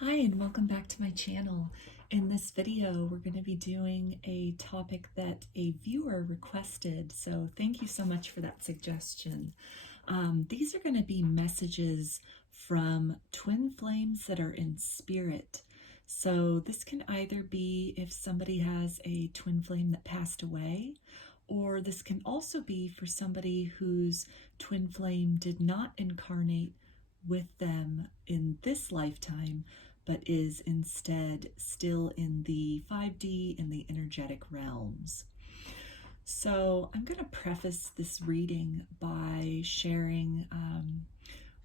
Hi, and welcome back to my channel. In this video, we're going to be doing a topic that a viewer requested, so thank you so much for that suggestion. These are going to be messages from twin flames that are in spirit. So this can either be if somebody has a twin flame that passed away, or this can also be for somebody whose twin flame did not incarnate with them in this lifetime, but is instead still in the 5D, in the energetic realms. So I'm going to preface this reading by sharing,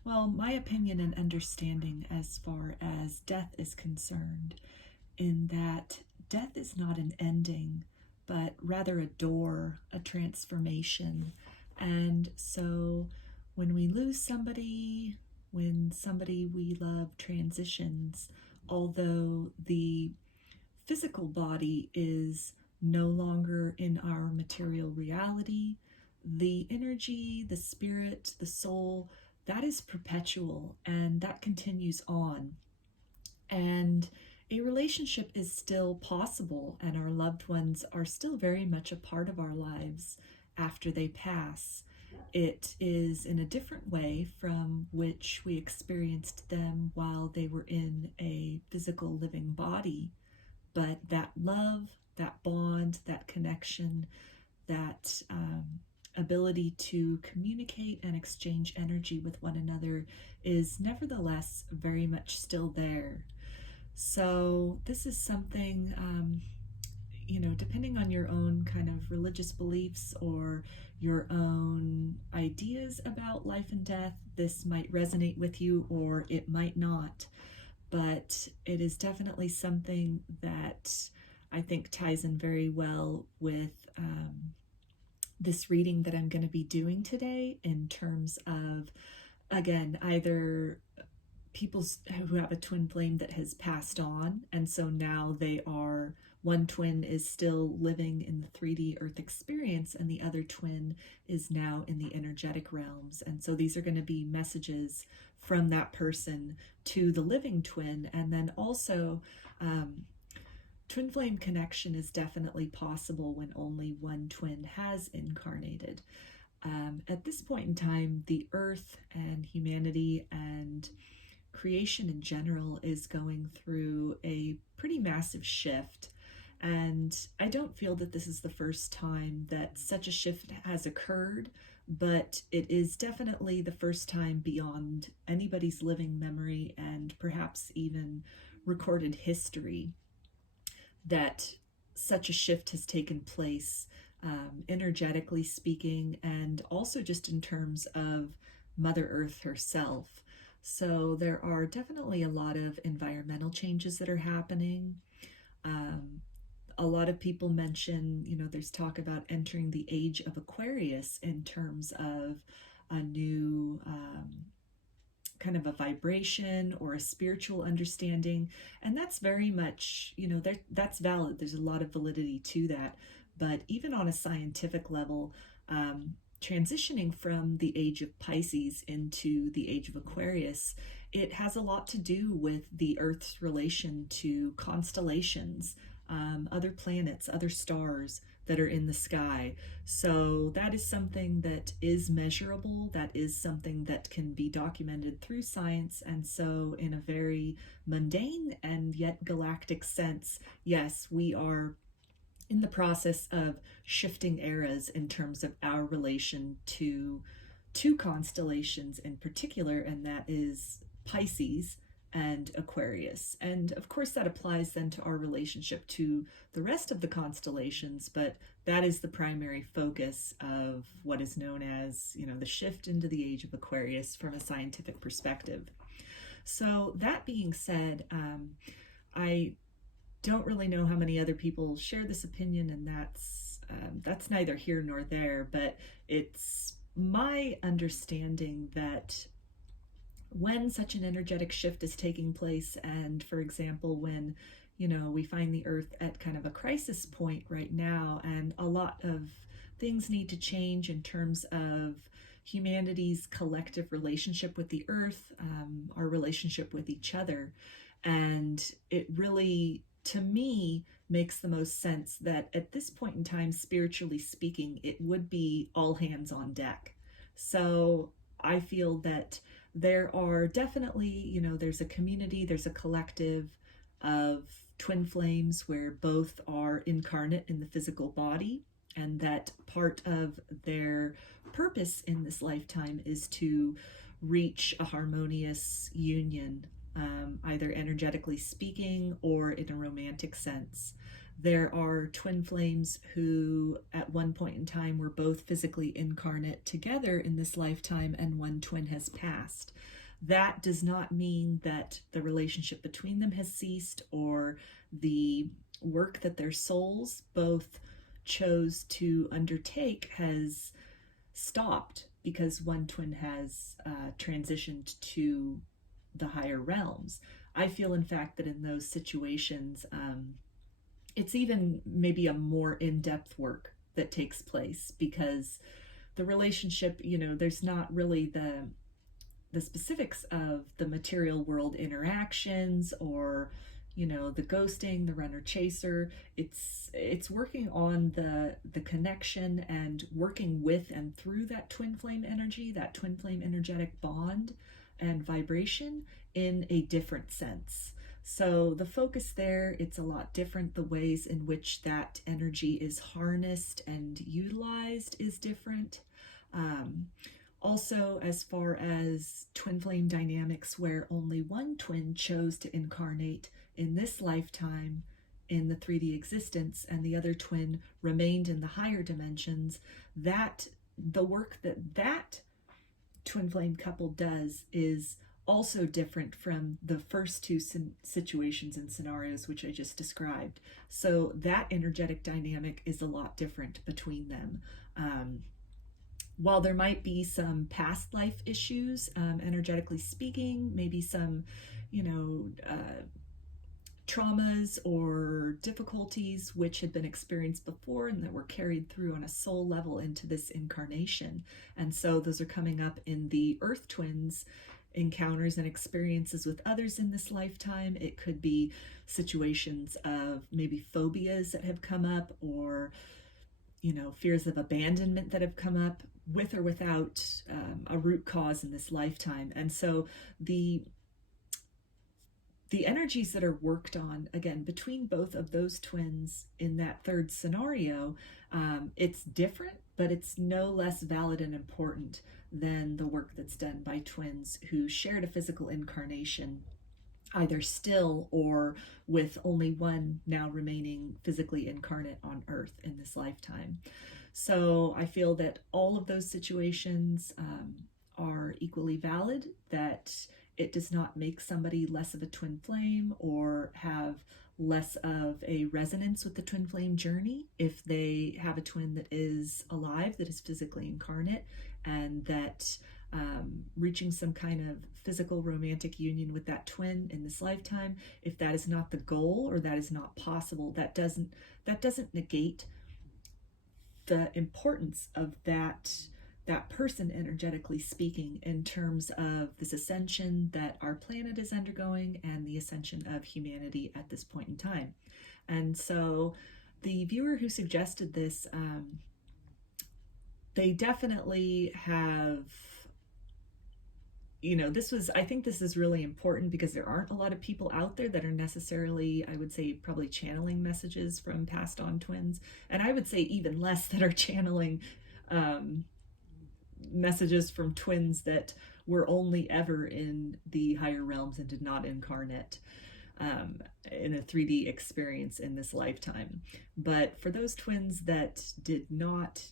my opinion and understanding as far as death is concerned, in that death is not an ending, but rather a door, a transformation. And so when we lose somebody, when somebody we love transitions, although the physical body is no longer in our material reality, the energy, the spirit, the soul, that is perpetual and that continues on. And a relationship is still possible, and our loved ones are still very much a part of our lives after they pass. It is in a different way from which we experienced them while they were in a physical living body. But that love, that bond, that connection, that ability to communicate and exchange energy with one another is nevertheless very much still there. So this is something, depending on your own kind of religious beliefs or your own ideas about life and death, this might resonate with you or it might not. But it is definitely something that I think ties in very well with this reading that I'm going to be doing today, in terms of, again, either people who have a twin flame that has passed on, and so now they are, one twin is still living in the 3D earth experience and the other twin is now in the energetic realms. And so these are going to be messages from that person to the living twin. And then also twin flame connection is definitely possible when only one twin has incarnated. At this point in time, the earth and humanity and creation in general is going through a pretty massive shift. And I don't feel that this is the first time that such a shift has occurred, but it is definitely the first time beyond anybody's living memory and perhaps even recorded history that such a shift has taken place, energetically speaking, and also just in terms of Mother Earth herself. So there are definitely a lot of environmental changes that are happening. A lot of people mention, there's talk about entering the age of Aquarius in terms of a new kind of a vibration or a spiritual understanding. And that's very much, that's valid. There's a lot of validity to that. But even on a scientific level, transitioning from the age of Pisces into the age of Aquarius, it has a lot to do with the Earth's relation to constellations, other planets, other stars that are in the sky. So that is something that is measurable, that is something that can be documented through science. And so in a very mundane and yet galactic sense, yes, we are in the process of shifting eras in terms of our relation to two constellations in particular, and that is Pisces and Aquarius. And of course that applies then to our relationship to the rest of the constellations, but that is the primary focus of what is known as, the shift into the age of Aquarius from a scientific perspective. So that being said, I don't really know how many other people share this opinion, and that's neither here nor there, but it's my understanding that when such an energetic shift is taking place, and for example, when we find the earth at kind of a crisis point right now, and a lot of things need to change in terms of humanity's collective relationship with the earth, our relationship with each other. And it really, to me, makes the most sense that at this point in time, spiritually speaking, it would be all hands on deck. So I feel that there are definitely, there's a community, there's a collective of twin flames where both are incarnate in the physical body, and that part of their purpose in this lifetime is to reach a harmonious union, either energetically speaking or in a romantic sense. There are twin flames who, at one point in time, were both physically incarnate together in this lifetime, and one twin has passed. That does not mean that the relationship between them has ceased, or the work that their souls both chose to undertake has stopped because one twin has transitioned to the higher realms. I feel, in fact, that in those situations, it's even maybe a more in-depth work that takes place, because the relationship, there's not really the specifics of the material world interactions, or the ghosting, the runner chaser. It's working on the connection and working with and through that twin flame energy, that twin flame energetic bond and vibration in a different sense. So the focus there, it's a lot different. The ways in which that energy is harnessed and utilized is different. Also, as far as twin flame dynamics where only one twin chose to incarnate in this lifetime in the 3D existence and the other twin remained in the higher dimensions, that the work that twin flame couple does is also different from the first two situations and scenarios which I just described. So that energetic dynamic is a lot different between them. While there might be some past life issues, energetically speaking, maybe some, traumas or difficulties which had been experienced before and that were carried through on a soul level into this incarnation. And so those are coming up in the Earth Twins encounters and experiences with others in this lifetime. It could be situations of maybe phobias that have come up, or fears of abandonment that have come up with or without a root cause in this lifetime. And so the energies that are worked on, again, between both of those twins in that third scenario, it's different, but it's no less valid and important than the work that's done by twins who shared a physical incarnation, either still or with only one now remaining physically incarnate on Earth in this lifetime. So I feel that all of those situations are equally valid, that it does not make somebody less of a twin flame or have less of a resonance with the twin flame journey if they have a twin that is alive, that is physically incarnate, and that reaching some kind of physical romantic union with that twin in this lifetime, if that is not the goal or that is not possible, that doesn't negate the importance of that person, energetically speaking, in terms of this ascension that our planet is undergoing and the ascension of humanity at this point in time. And so the viewer who suggested this, they definitely have, I think this is really important because there aren't a lot of people out there that are necessarily, I would say, probably channeling messages from passed on twins. And I would say even less that are channeling messages from twins that were only ever in the higher realms and did not incarnate in a 3D experience in this lifetime. But for those twins that did not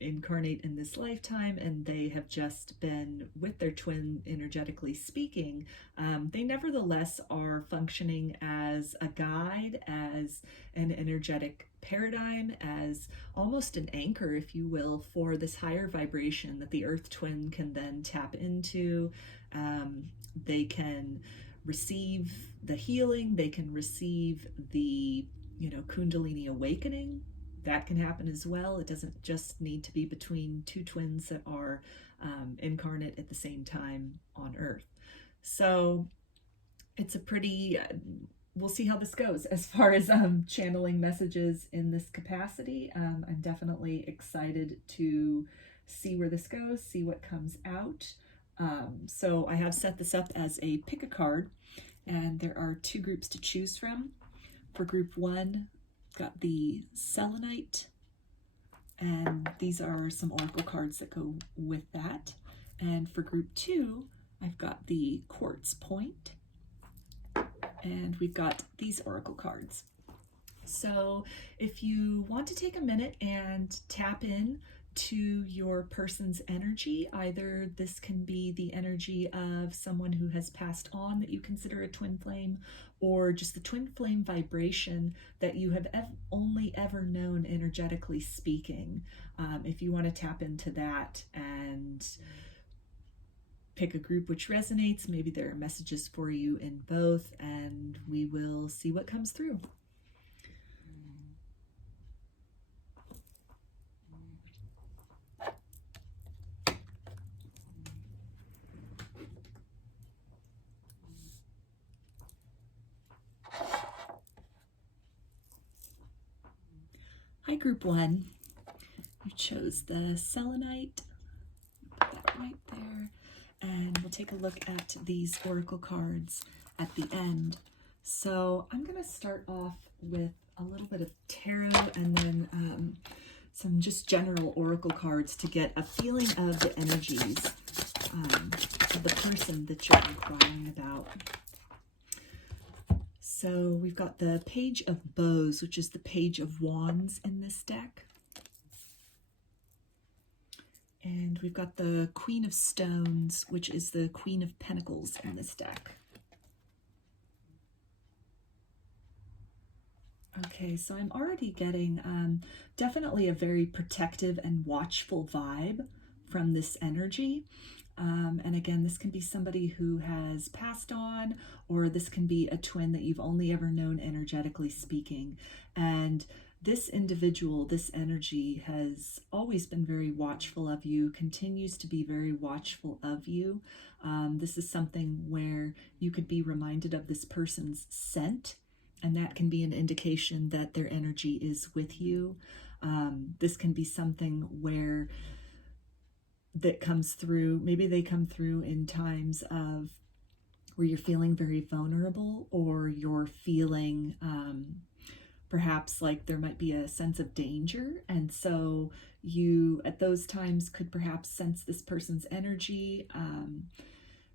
incarnate in this lifetime and they have just been with their twin, energetically speaking, they nevertheless are functioning as a guide, as an energetic paradigm, as almost an anchor, if you will, for this higher vibration that the Earth Twin can then tap into. They can receive the healing, they can receive the kundaliniawakening. That can happen as well. It doesn't just need to be between two twins that are incarnate at the same time on Earth. So it's a pretty, we'll see how this goes as far as channeling messages in this capacity. I'm definitely excited to see where this goes, see what comes out. So I have set this up as a pick a card, and there are two groups to choose from. For group one, got the Selenite, and these are some oracle cards that go with that. And for group two, I've got the Quartz point, and we've got these oracle cards. So if you want to take a minute and tap in to your person's energy, either this can be the energy of someone who has passed on that you consider a twin flame, or just the twin flame vibration that you have only ever known energetically speaking. If you want to tap into that and pick a group which resonates, maybe there are messages for you in both, and we will see what comes through. Hi, group one. You chose the Selenite. Put that right there. And we'll take a look at these oracle cards at the end. So I'm going to start off with a little bit of tarot, and then some just general oracle cards to get a feeling of the energies of the person that you're inquiring about. So we've got the Page of Bows, which is the Page of Wands in this deck. And we've got the Queen of Stones, which is the Queen of Pentacles in this deck. Okay, so I'm already getting definitely a very protective and watchful vibe from this energy. And again, this can be somebody who has passed on, or this can be a twin that you've only ever known energetically speaking. And this individual, this energy has always been very watchful of you, continues to be very watchful of you. This is something where you could be reminded of this person's scent, and that can be an indication that their energy is with you. This can be something where that comes through, maybe they come through in times of where you're feeling very vulnerable, or you're feeling perhaps like there might be a sense of danger, and so you at those times could perhaps sense this person's energy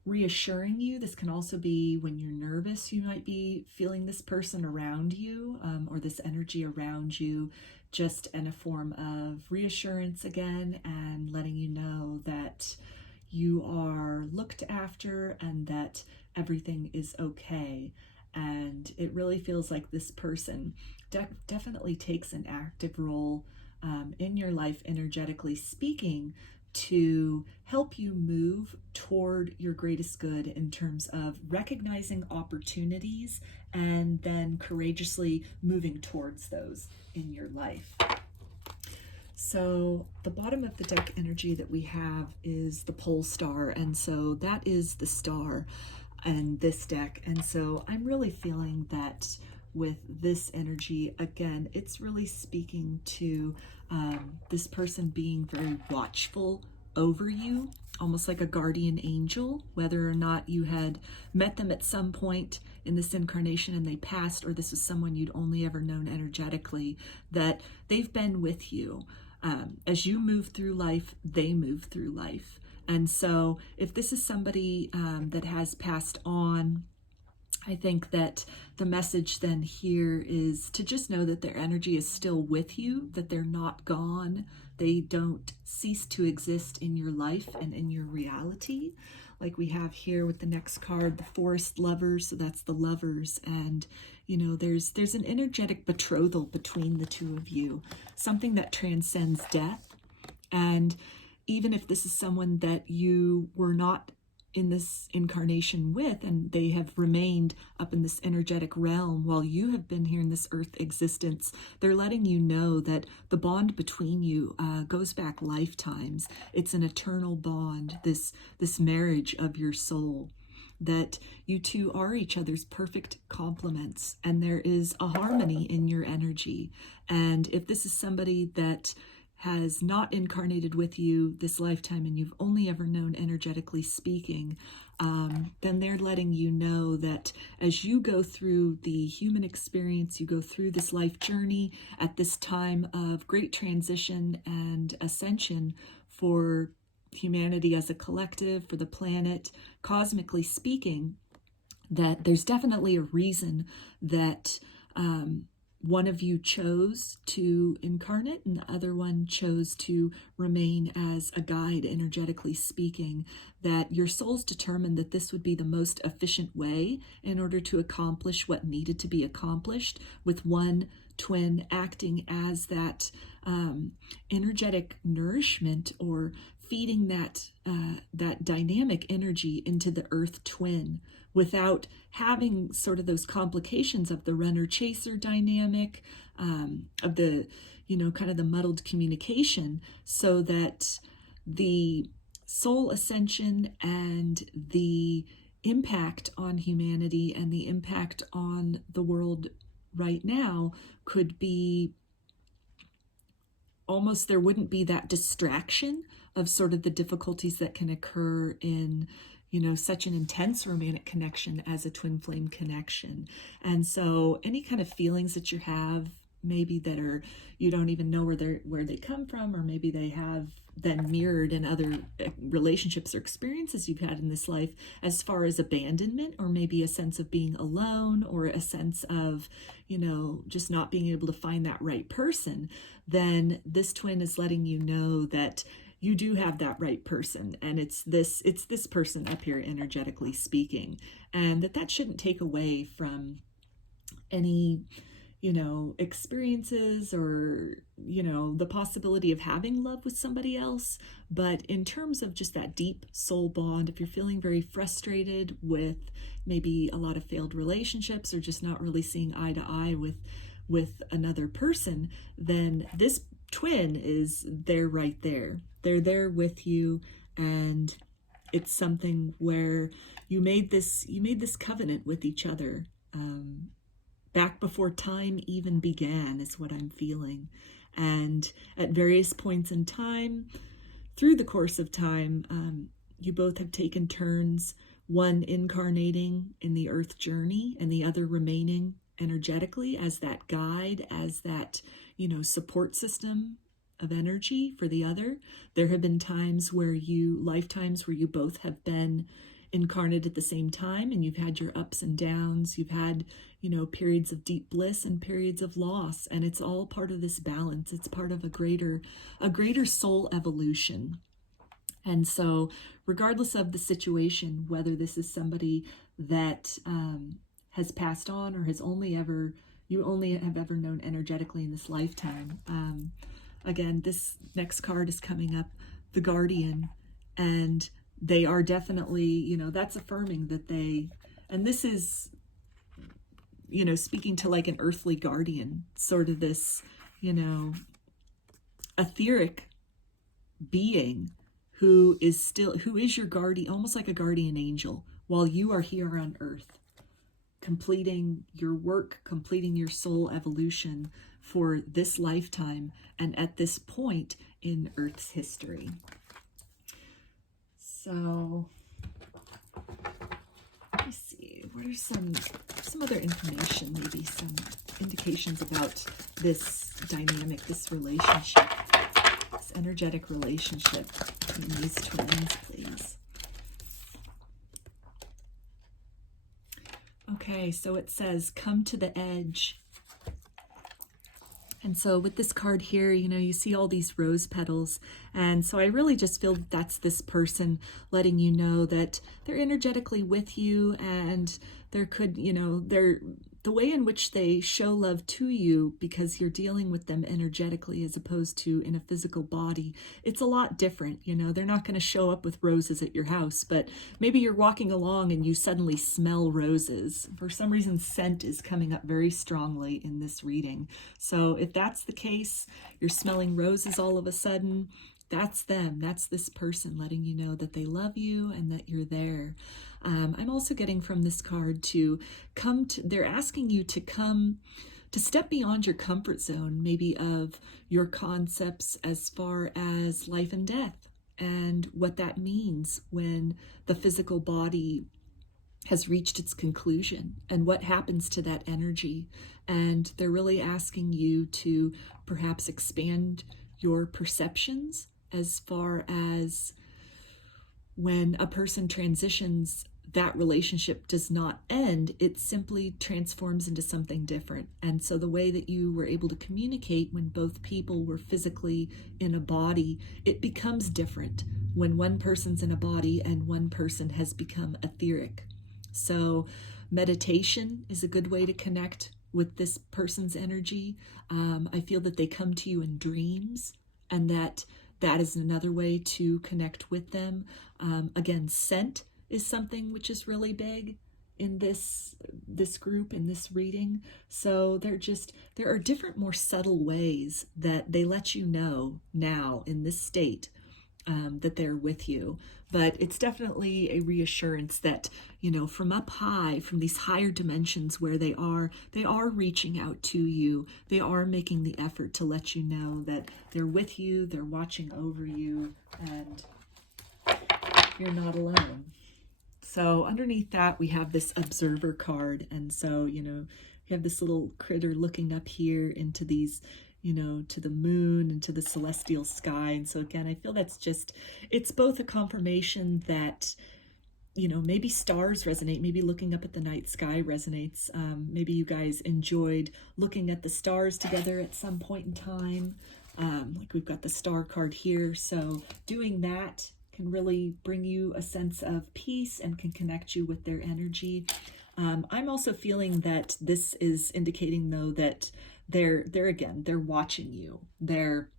reassuring you. This can also be when you're nervous, you might be feeling this person around you, or this energy around you, just in a form of reassurance again, and letting you know that you are looked after and that everything is okay. And it really feels like this person definitely takes an active role in your life, energetically speaking, to help you move toward your greatest good in terms of recognizing opportunities and then courageously moving towards those in your life. So the bottom of the deck energy that we have is the pole star, and so that is the star in this deck. And so I'm really feeling that with this energy, again, it's really speaking to this person being very watchful over you, almost like a guardian angel, whether or not you had met them at some point in this incarnation and they passed, or this is someone you'd only ever known energetically, that they've been with you. As you move through life, they move through life. And so if this is somebody that has passed on, I think that the message then here is to just know that their energy is still with you, that they're not gone. They don't cease to exist in your life and in your reality. Like we have here with the next card, the Forest Lovers, so that's the lovers. And, you know, there's an energetic betrothal between the two of you, something that transcends death. And even if this is someone that you were not in this incarnation with, and they have remained up in this energetic realm while you have been here in this earth existence, they're letting you know that the bond between you goes back lifetimes. It's an eternal bond, this marriage of your soul. that you two are each other's perfect complements, and there is a harmony in your energy. And if this is somebody that has not incarnated with you this lifetime and you've only ever known energetically speaking, then they're letting you know that as you go through the human experience, you go through this life journey at this time of great transition and ascension for humanity as a collective, for the planet, cosmically speaking, that there's definitely a reason that one of you chose to incarnate and the other one chose to remain as a guide, energetically speaking, that your souls determined that this would be the most efficient way in order to accomplish what needed to be accomplished, with one twin acting as that energetic nourishment, or feeding that dynamic energy into the earth twin, without having sort of those complications of the runner-chaser dynamic, of the, kind of the muddled communication, so that the soul ascension and the impact on humanity and the impact on the world right now could be almost, there wouldn't be that distraction of sort of the difficulties that can occur in such an intense romantic connection as a twin flame connection. And so any kind of feelings that you have, maybe that are, you don't even know where they come from, or maybe they have been mirrored in other relationships or experiences you've had in this life, as far as abandonment, or maybe a sense of being alone, or a sense of, just not being able to find that right person, then this twin is letting you know that you do have that right person, and it's this person up here, energetically speaking, and that shouldn't take away from any experiences, or the possibility of having love with somebody else. But in terms of just that deep soul bond, if you're feeling very frustrated with maybe a lot of failed relationships, or just not really seeing eye to eye with another person, then this twin is there, right there. They're there with you, and it's something where you made this covenant with each other back before time even began, is what I'm feeling. And at various points in time, through the course of time, you both have taken turns, one incarnating in the earth journey and the other remaining energetically as that guide, as that support system of energy for the other. There have been lifetimes where you both have been incarnate at the same time, and you've had your ups and downs. You've had periods of deep bliss and periods of loss, and it's all part of this balance. It's part of a greater soul evolution. And so regardless of the situation, whether this is somebody that has passed on, or you only have ever known energetically in this lifetime, again, this next card is coming up, the Guardian, and they are definitely, that's affirming that and this is, speaking to like an earthly guardian, sort of this, etheric being who is your guardian, almost like a guardian angel, while you are here on earth, completing your work, completing your soul evolution for this lifetime and at this point in Earth's history. So let me see, what are some other information, maybe some indications about this dynamic, this relationship, this energetic relationship between these twins, please. Okay, so it says, come to the edge. And so with this card here, you see all these rose petals. And so I really just feel that's this person letting you know that they're energetically with you, and there could, the way in which they show love to you, because you're dealing with them energetically as opposed to in a physical body, it's a lot different. They're not going to show up with roses at your house, but maybe you're walking along and you suddenly smell roses. For some reason, scent is coming up very strongly in this reading. So if that's the case, you're smelling roses all of a sudden, That's them. That's this person letting you know that they love you and that you're there. I'm also getting from this card to they're asking you to step beyond your comfort zone, maybe of your concepts as far as life and death and what that means when the physical body has reached its conclusion and what happens to that energy. And they're really asking you to perhaps expand your perceptions as far as when a person transitions, that relationship does not end, it simply transforms into something different. And so the way that you were able to communicate when both people were physically in a body, it becomes different when one person's in a body and one person has become etheric. So meditation is a good way to connect with this person's energy. I feel that they come to you in dreams, and that is another way to connect with them. Again, scent is something which is really big in this group, in this reading. So there are different, more subtle ways that they let you know now in this state that they're with you. But it's definitely a reassurance that, from up high, from these higher dimensions where they are reaching out to you. They are making the effort to let you know that they're with you, they're watching over you, and you're not alone. So underneath that, we have this observer card. And so, we have this little critter looking up here into these, to the moon and to the celestial sky. And so again, I feel it's both a confirmation that, maybe stars resonate, maybe looking up at the night sky resonates. Maybe you guys enjoyed looking at the stars together at some point in time. Like we've got the star card here. So doing that can really bring you a sense of peace and can connect you with their energy. I'm also feeling that this is indicating, though, that they're watching you. They're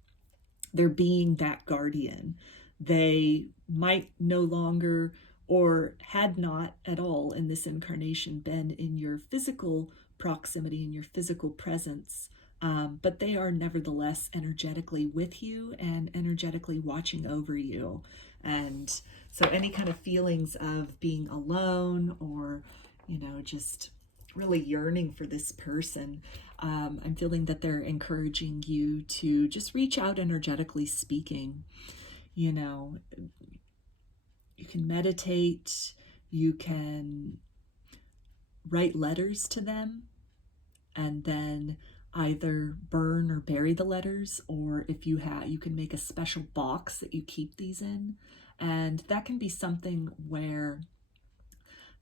being that guardian. They might no longer, or had not at all in this incarnation, been in your physical proximity, in your physical presence, but they are nevertheless energetically with you and energetically watching over you. And so any kind of feelings of being alone or, just really yearning for this person, I'm feeling that they're encouraging you to just reach out, energetically speaking. You can meditate, you can write letters to them, and then either burn or bury the letters, or if you can make a special box that you keep these in. And that can be something where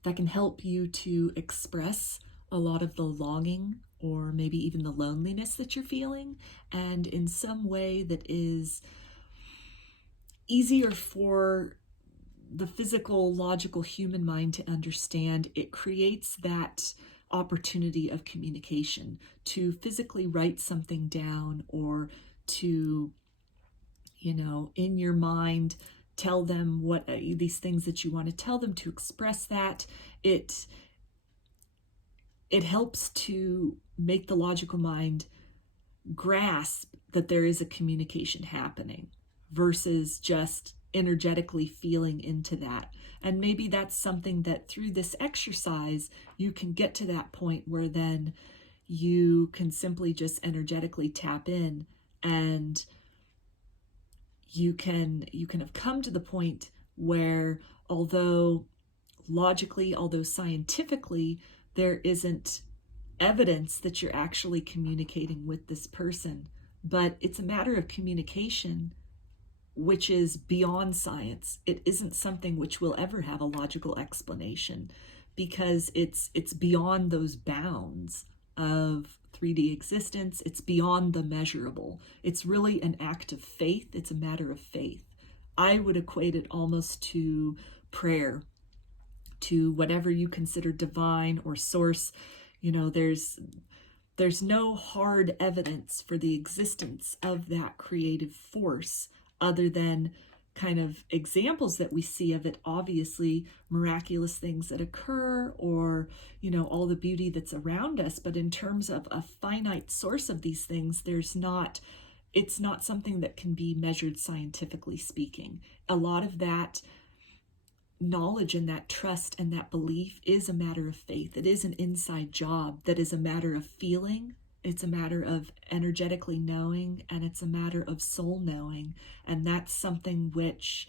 that can help you to express a lot of the longing or maybe even the loneliness that you're feeling, and in some way that is easier for the physical, logical human mind to understand. It creates that opportunity of communication to physically write something down, or to, in your mind, tell them what these things that you want to tell them, to express that. It helps to make the logical mind grasp that there is a communication happening versus just energetically feeling into that. And maybe that's something that through this exercise you can get to that point where then you can simply just energetically tap in, and you can have come to the point where, although logically, although scientifically, there isn't evidence that you're actually communicating with this person, but it's a matter of communication which is beyond science. It isn't something which will ever have a logical explanation, because it's beyond those bounds of 3D existence. It's beyond the measurable. It's really an act of faith. It's a matter of faith. I would equate it almost to prayer, to whatever you consider divine or source. There's no hard evidence for the existence of that creative force, other than kind of examples that we see of it, obviously miraculous things that occur, or all the beauty that's around us. But in terms of a finite source of these things, there's not it's not something that can be measured scientifically speaking. A lot of that knowledge and that trust and that belief is a matter of faith. It is an inside job that is a matter of feeling. It's a matter of energetically knowing, and it's a matter of soul knowing. And that's something which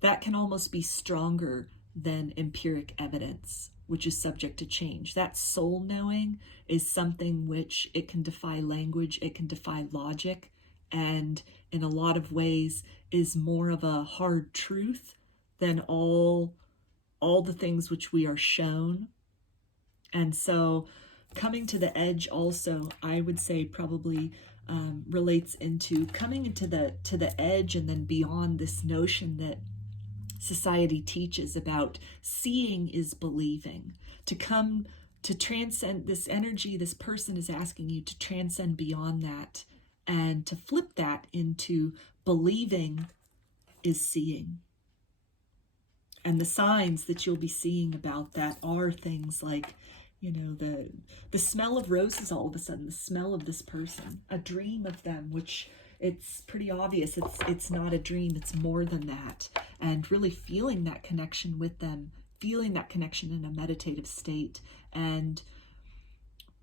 that can almost be stronger than empiric evidence, which is subject to change. That soul knowing is something which it can defy language, it can defy logic, and in a lot of ways is more of a hard truth than all the things which we are shown. And so coming to the edge also, I would say, probably relates into coming into the edge and then beyond this notion that society teaches about seeing is believing. To come to transcend this energy, this person is asking you to transcend beyond that and to flip that into believing is seeing. And the signs that you'll be seeing about that are things like, you know, the smell of roses all of a sudden, the smell of this person, a dream of them, which it's pretty obvious it's not a dream, it's more than that. And really feeling that connection with them, feeling that connection in a meditative state, and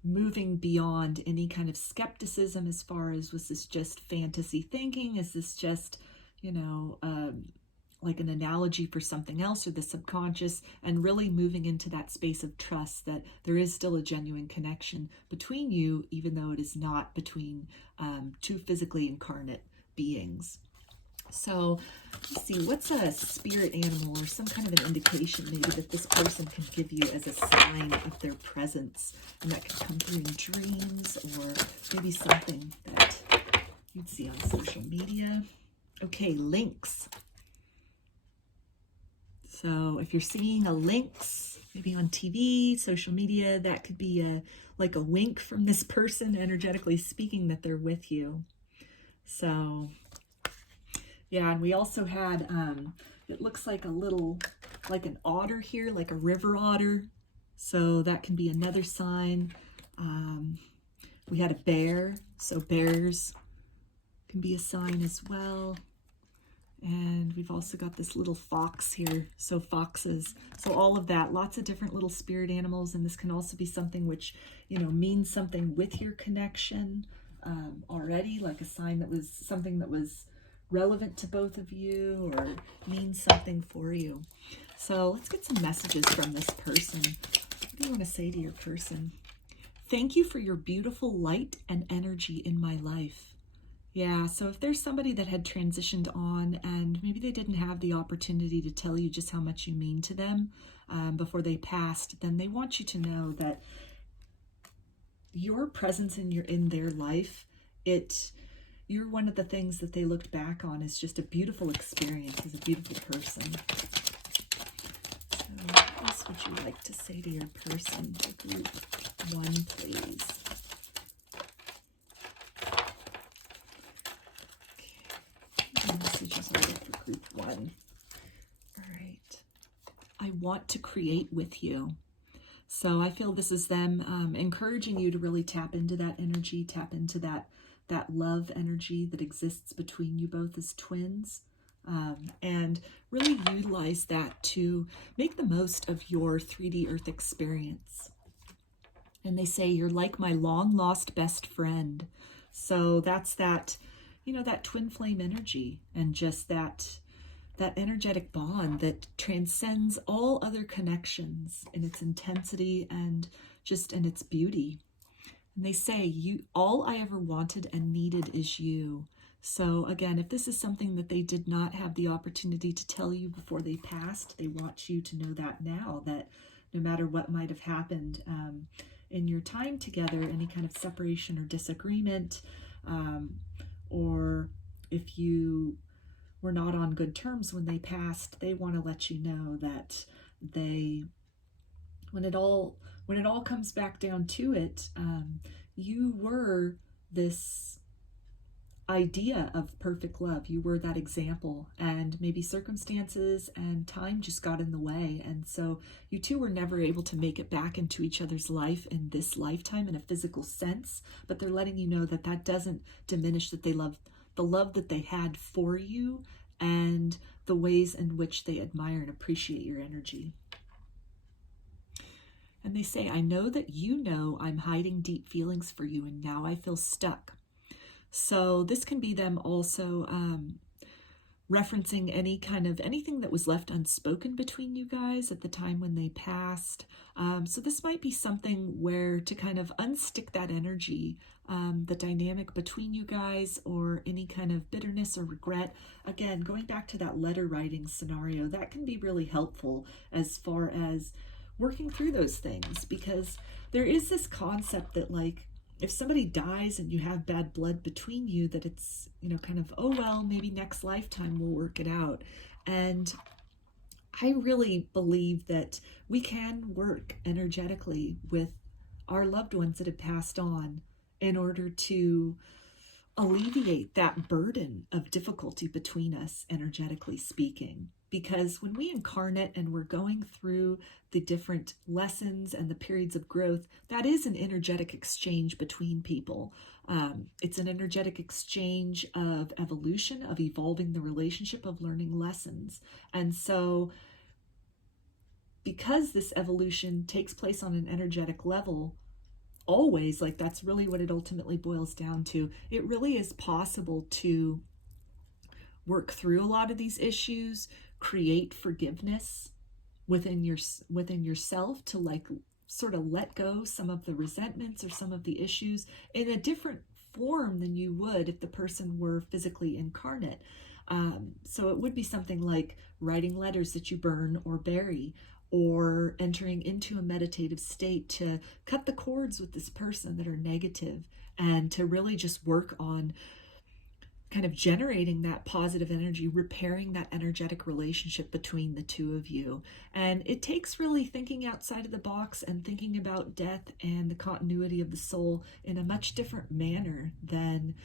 moving beyond any kind of skepticism as far as, was this just fantasy thinking? Is this just, you know, like an analogy for something else or the subconscious, and really moving into that space of trust that there is still a genuine connection between you, even though it is not between two physically incarnate beings. So let's see, what's a spirit animal or some kind of an indication maybe that this person can give you as a sign of their presence? And that can come through in dreams, or maybe something that you'd see on social media. Okay, lynx. So if you're seeing a lynx, maybe on TV, social media, that could be like a wink from this person, energetically speaking, that they're with you. So yeah, and we also had, it looks like a little, like an otter here, like a river otter. So that can be another sign. We had a bear, so bears can be a sign as well. And we've also got this little fox here, so foxes. So all of that, lots of different little spirit animals, and this can also be something which, you know, means something with your connection already, like a sign that was something that was relevant to both of you or means something for you. So let's get some messages from this person. What do you want to say to your person? Thank you for your beautiful light and energy in my life. Yeah, so if there's somebody that had transitioned on and maybe they didn't have the opportunity to tell you just how much you mean to them before they passed, then they want you to know that your presence in their life, you're one of the things that they looked back on as just a beautiful experience, as a beautiful person. So what else would you like to say to your person? For group 1, please. Messages are for group 1. All right. I want to create with you. So I feel this is them encouraging you to really tap into that energy, tap into that love energy that exists between you both as twins, and really utilize that to make the most of your 3D Earth experience. And they say, you're like my long lost best friend. So that's that, you know, that twin flame energy, and just that energetic bond that transcends all other connections in its intensity and just in its beauty. And they say, all I ever wanted and needed is you. So again, if this is something that they did not have the opportunity to tell you before they passed, they want you to know that now, that no matter what might have happened in your time together, any kind of separation or disagreement, or if you were not on good terms when they passed, they want to let you know that when it all comes back down to it, you were this idea of perfect love. You were that example, and maybe circumstances and time just got in the way, and so you two were never able to make it back into each other's life in this lifetime in a physical sense, but they're letting you know that that doesn't diminish that they love the love that they had for you, and the ways in which they admire and appreciate your energy. And they say, I know that you know I'm hiding deep feelings for you, and now I feel stuck. So this can be them also referencing anything that was left unspoken between you guys at the time when they passed. So this might be something where to kind of unstick that energy, the dynamic between you guys, or any kind of bitterness or regret. Again, going back to that letter writing scenario, that can be really helpful as far as working through those things, because there is this concept that, like, if somebody dies and you have bad blood between you, that it's, kind of, oh, well, maybe next lifetime we'll work it out. And I really believe that we can work energetically with our loved ones that have passed on in order to alleviate that burden of difficulty between us, energetically speaking. Because when we incarnate and we're going through the different lessons and the periods of growth, that is an energetic exchange between people. It's an energetic exchange of evolution, of evolving the relationship, of learning lessons. And so because this evolution takes place on an energetic level, always, like, that's really what it ultimately boils down to. It really is possible to work through a lot of these issues, create forgiveness within yourself, to, like, sort of let go some of the resentments or some of the issues in a different form than you would if the person were physically incarnate. So it would be something like writing letters that you burn or bury, or entering into a meditative state to cut the cords with this person that are negative, and to really just work on kind of generating that positive energy, repairing that energetic relationship between the two of you. And it takes really thinking outside of the box and thinking about death and the continuity of the soul in a much different manner than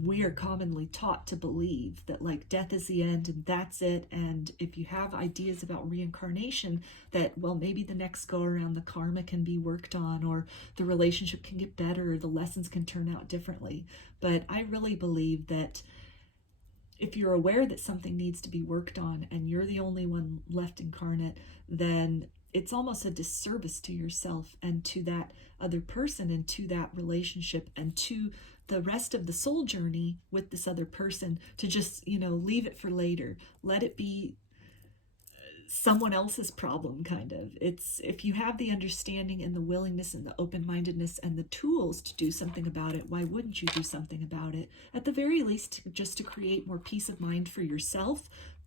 we are commonly taught to believe, that, like, death is the end and that's it. And if you have ideas about reincarnation, that, well, maybe the next go around the karma can be worked on, or the relationship can get better, or the lessons can turn out differently. But I really believe that if you're aware that something needs to be worked on and you're the only one left incarnate, then it's almost a disservice to yourself and to that other person and to that relationship and to the rest of the soul journey with this other person, to just, leave it for later. Let it be someone else's problem, kind of. It's, if you have the understanding and the willingness and the open-mindedness and the tools to do something about it, why wouldn't you do something about it? At the very least, just to create more peace of mind for yourself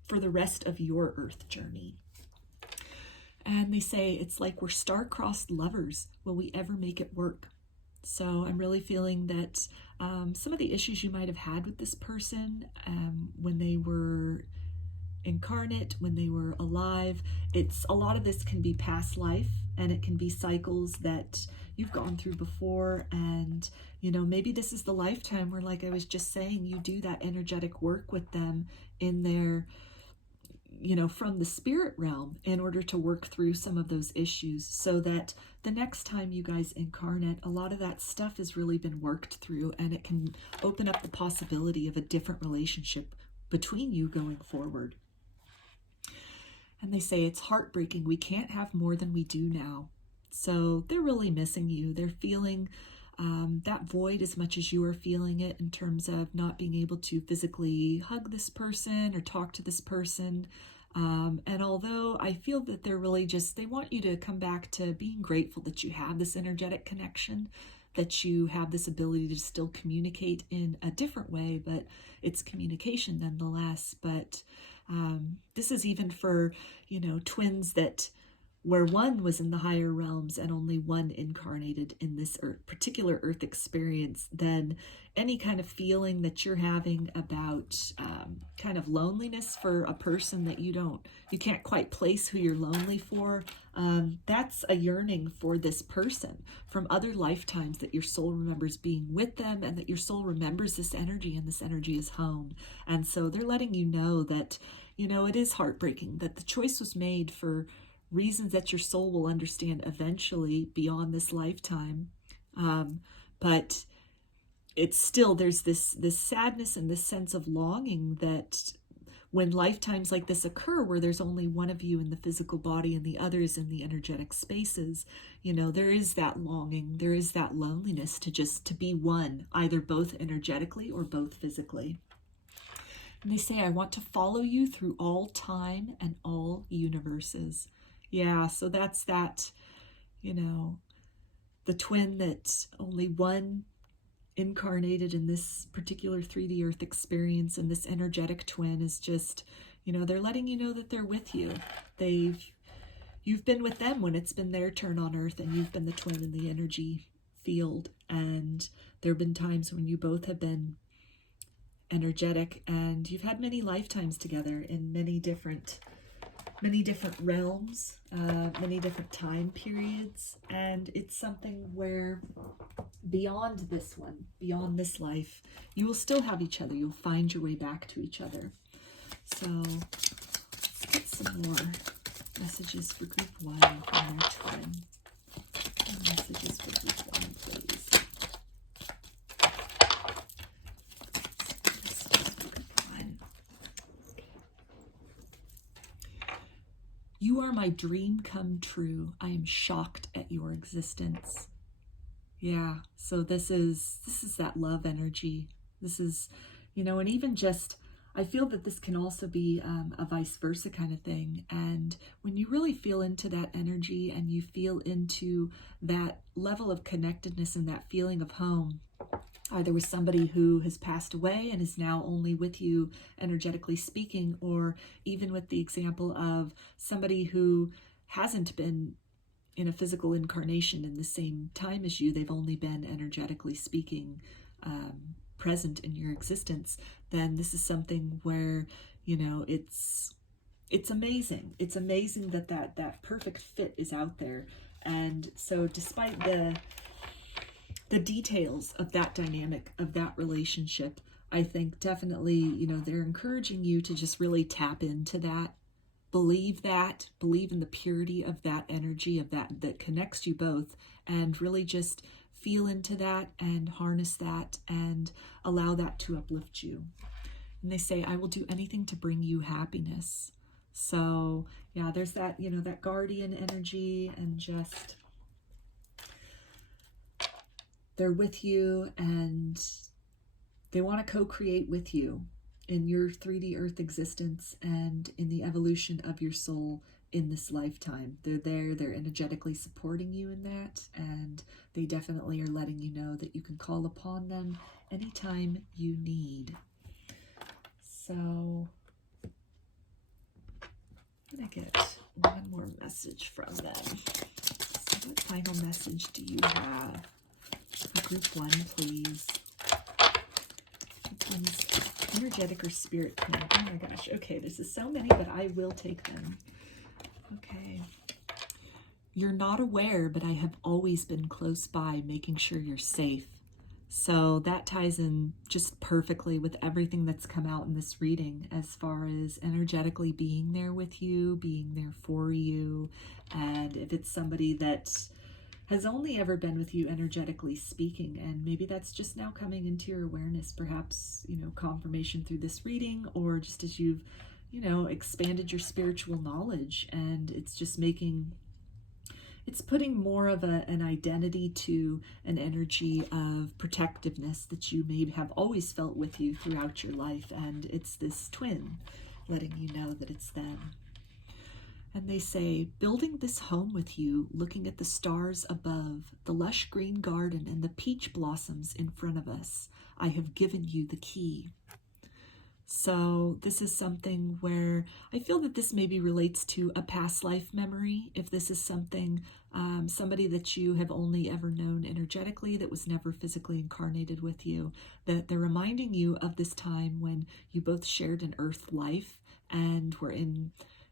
for the rest of your earth journey. And they say it's like we're star-crossed lovers. Will we ever make it work? So I'm really feeling that some of the issues you might have had with this person when they were incarnate, when they were alive, it's a lot of this can be past life, and it can be cycles that you've gone through before. And, maybe this is the lifetime where, like I was just saying, you do that energetic work with them in their, from the spirit realm, in order to work through some of those issues, so that the next time you guys incarnate, a lot of that stuff has really been worked through, and it can open up the possibility of a different relationship between you going forward. And they say it's heartbreaking. We can't have more than we do now. So they're really missing you. They're feeling that void as much as you are feeling it, in terms of not being able to physically hug this person or talk to this person. And although I feel that they're really they want you to come back to being grateful that you have this energetic connection, that you have this ability to still communicate in a different way, but it's communication nonetheless. But this is even for, twins where one was in the higher realms and only one incarnated in this particular earth experience, then any kind of feeling that you're having about kind of loneliness for a person that you can't quite place who you're lonely for, that's a yearning for this person from other lifetimes, that your soul remembers being with them, and that your soul remembers this energy, and this energy is home. And so they're letting you know that, it is heartbreaking that the choice was made for reasons that your soul will understand eventually beyond this lifetime. But it's still, there's this sadness and this sense of longing that when lifetimes like this occur, where there's only one of you in the physical body and the others in the energetic spaces, you know, there is that longing, there is that loneliness to be one, either both energetically or both physically. And they say, I want to follow you through all time and all universes. Yeah, so that's that, you know, the twin that only one incarnated in this particular 3D Earth experience, and this energetic twin is just, you know, they're letting you know that they're with you. You've been with them when it's been their turn on Earth, and you've been the twin in the energy field. And there have been times when you both have been energetic, and you've had many lifetimes together in many different realms, many different time periods. And it's something where beyond this one, beyond this life, you will still have each other. You'll find your way back to each other. So let's get some more messages for group 1 from their twin. Messages for group 1, please. You are my dream come true. I am shocked at your existence. Yeah, so this is that love energy. This is, you know, and even just, I feel that this can also be a vice versa kind of thing. And when you really feel into that energy and you feel into that level of connectedness and that feeling of home, either with somebody who has passed away and is now only with you energetically speaking, or even with the example of somebody who hasn't been in a physical incarnation in the same time as you, they've only been energetically speaking present in your existence, then this is something where, you know, it's amazing. It's amazing that perfect fit is out there. And so despite the details of that dynamic, of that relationship, I think definitely, you know, they're encouraging you to just really tap into that, believe in the purity of that energy, of that connects you both, and really just feel into that and harness that and allow that to uplift you. And they say, I will do anything to bring you happiness. So yeah, there's that, you know, that guardian energy, and just they're with you and they want to co-create with you in your 3D Earth existence and in the evolution of your soul in this lifetime. They're there, they're energetically supporting you in that, and they definitely are letting you know that you can call upon them anytime you need. So I'm going to get one more message from them. So what final message do you have for group 1, please? Group 1's energetic or spirit twin. Oh my gosh. Okay, this is so many, but I will take them. Okay. You're not aware, but I have always been close by, making sure you're safe. So that ties in just perfectly with everything that's come out in this reading, as far as energetically being there with you, being there for you. And if it's somebody that has only ever been with you energetically speaking, and maybe that's just now coming into your awareness, perhaps, you know, confirmation through this reading, or just as you've, you know, expanded your spiritual knowledge, and it's just it's putting more of an identity to an energy of protectiveness that you may have always felt with you throughout your life, and it's this twin letting you know that it's them. And they say, building this home with you, looking at the stars above, the lush green garden and the peach blossoms in front of us, I have given you the key. So this is something where I feel that this maybe relates to a past life memory. If this is something, somebody that you have only ever known energetically, that was never physically incarnated with you, that they're reminding you of this time when you both shared an earth life and were in,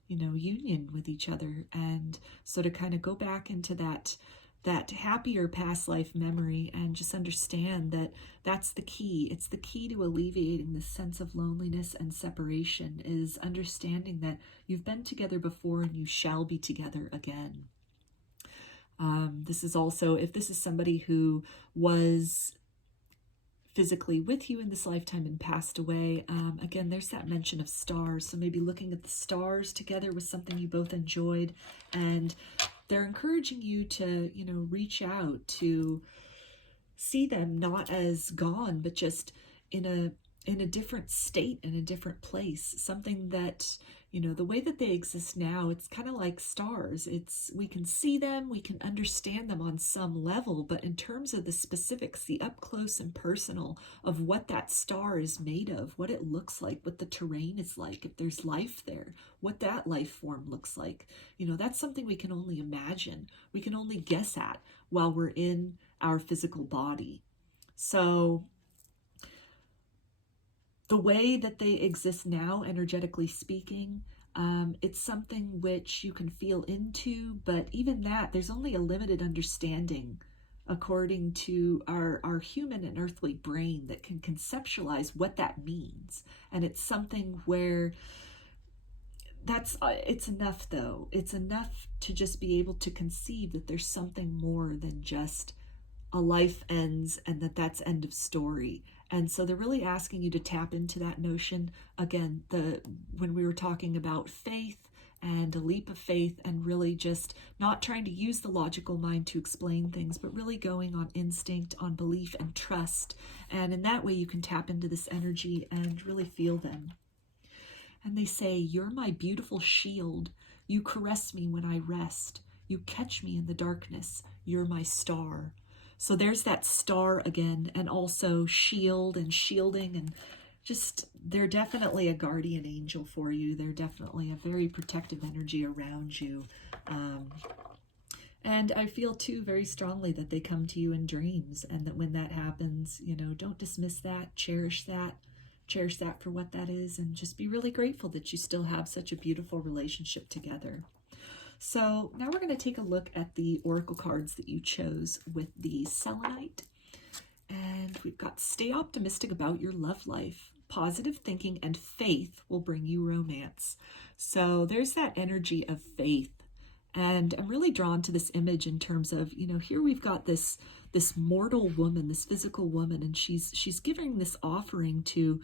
you know, union with each other. And so to kind of go back into that happier past life memory and just understand that that's the key. It's the key to alleviating this sense of loneliness and separation, is understanding that you've been together before and you shall be together again. This is also, if this is somebody who was physically with you in this lifetime and passed away. Again, there's that mention of stars, so maybe looking at the stars together was something you both enjoyed, and they're encouraging you to, you know, reach out to see them not as gone, but just in a different state, in a different place, something that, you know, the way that they exist now, it's kind of like stars. We can see them, we can understand them on some level, but in terms of the specifics, the up close and personal of what that star is made of, what it looks like, what the terrain is like, if there's life there, what that life form looks like, you know, that's something we can only imagine, we can only guess at while we're in our physical body. So the way that they exist now, energetically speaking, it's something which you can feel into, but even that, there's only a limited understanding according to our human and earthly brain that can conceptualize what that means. And it's something where it's enough though. It's enough to just be able to conceive that there's something more than just a life ends and that's end of story. And so they're really asking you to tap into that notion. Again, when we were talking about faith and a leap of faith, and really just not trying to use the logical mind to explain things, but really going on instinct, on belief and trust. And in that way, you can tap into this energy and really feel them. And they say, "You're my beautiful shield. You caress me when I rest. You catch me in the darkness. You're my star." So there's that star again, and also shield and shielding, and just, they're definitely a guardian angel for you. They're definitely a very protective energy around you. And I feel too very strongly that they come to you in dreams, and that when that happens, you know, don't dismiss that, cherish that for what that is, and just be really grateful that you still have such a beautiful relationship together. So now we're going to take a look at the oracle cards that you chose with the Selenite. And we've got stay optimistic about your love life. Positive thinking and faith will bring you romance. So there's that energy of faith. And I'm really drawn to this image in terms of, you know, here we've got this mortal woman, this physical woman, and she's giving this offering to,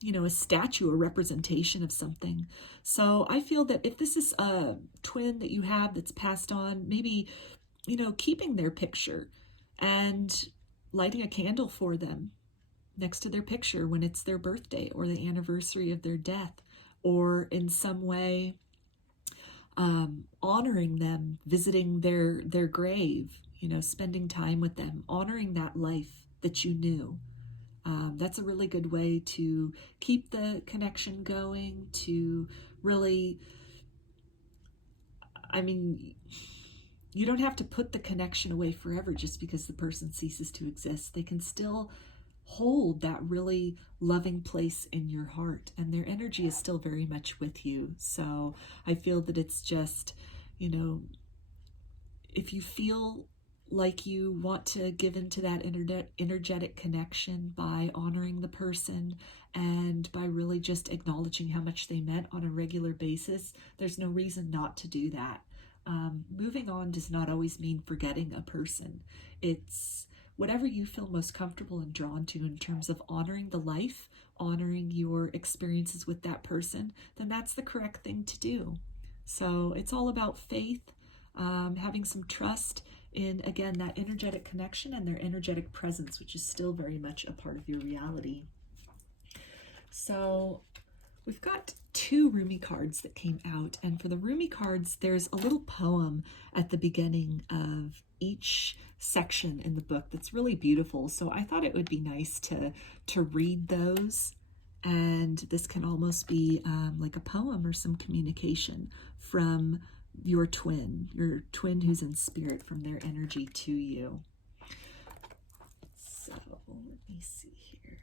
you know, a statue, a representation of something. So I feel that if this is a twin that you have that's passed on, maybe, you know, keeping their picture and lighting a candle for them next to their picture when it's their birthday or the anniversary of their death, or in some way honoring them, visiting their grave, you know, spending time with them, honoring that life that you knew. That's a really good way to keep the connection going, to really, I mean, you don't have to put the connection away forever just because the person ceases to exist. They can still hold that really loving place in your heart, and their energy is still very much with you. So I feel that it's just, you know, if you feel like you want to give into that energetic connection by honoring the person and by really just acknowledging how much they meant on a regular basis, there's no reason not to do that. Moving on does not always mean forgetting a person. It's whatever you feel most comfortable and drawn to in terms of honoring the life, honoring your experiences with that person, then that's the correct thing to do. So it's all about faith, having some trust in, again, that energetic connection and their energetic presence, which is still very much a part of your reality. So we've got 2 Rumi cards that came out, and for the Rumi cards, there's a little poem at the beginning of each section in the book that's really beautiful. So I thought it would be nice to read those, and this can almost be like a poem or some communication from your twin who's in spirit, from their energy to you. So let me see here.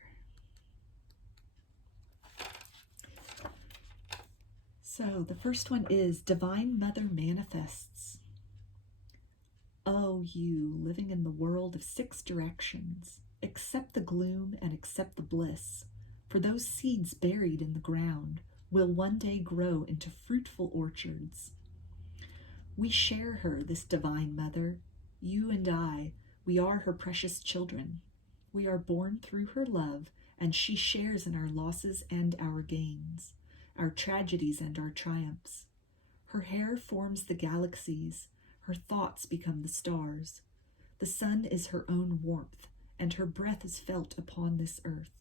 So the first one is Divine Mother Manifests. Oh, you living in the world of 6 directions, accept the gloom and accept the bliss, for those seeds buried in the ground will one day grow into fruitful orchards. We share her, this Divine Mother. You and I, we are her precious children. We are born through her love, and she shares in our losses and our gains, our tragedies and our triumphs. Her hair forms the galaxies, her thoughts become the stars. The sun is her own warmth, and her breath is felt upon this earth,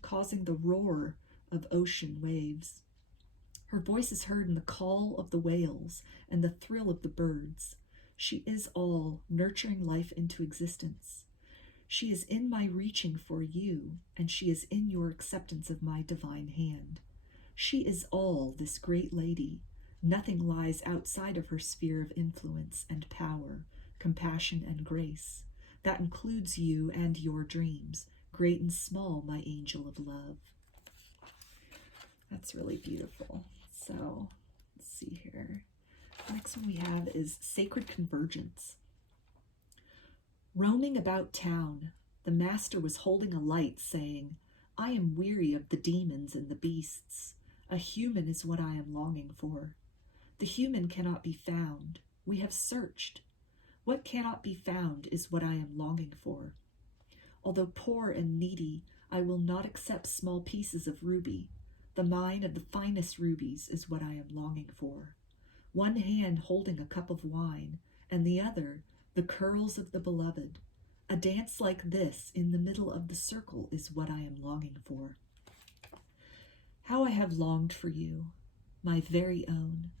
causing the roar of ocean waves. Her voice is heard in the call of the whales and the thrill of the birds. She is all, nurturing life into existence. She is in my reaching for you, and she is in your acceptance of my divine hand. She is all, this great lady. Nothing lies outside of her sphere of influence and power, compassion and grace. That includes you and your dreams, great and small, my angel of love. That's really beautiful. So, let's see here. The next one we have is Sacred Convergence. Roaming about town, the master was holding a light, saying, I am weary of the demons and the beasts. A human is what I am longing for. The human cannot be found. We have searched. What cannot be found is what I am longing for. Although poor and needy, I will not accept small pieces of ruby. The mine of the finest rubies is what I am longing for. One hand holding a cup of wine, and the other, the curls of the beloved. A dance like this in the middle of the circle is what I am longing for. How I have longed for you, my very own.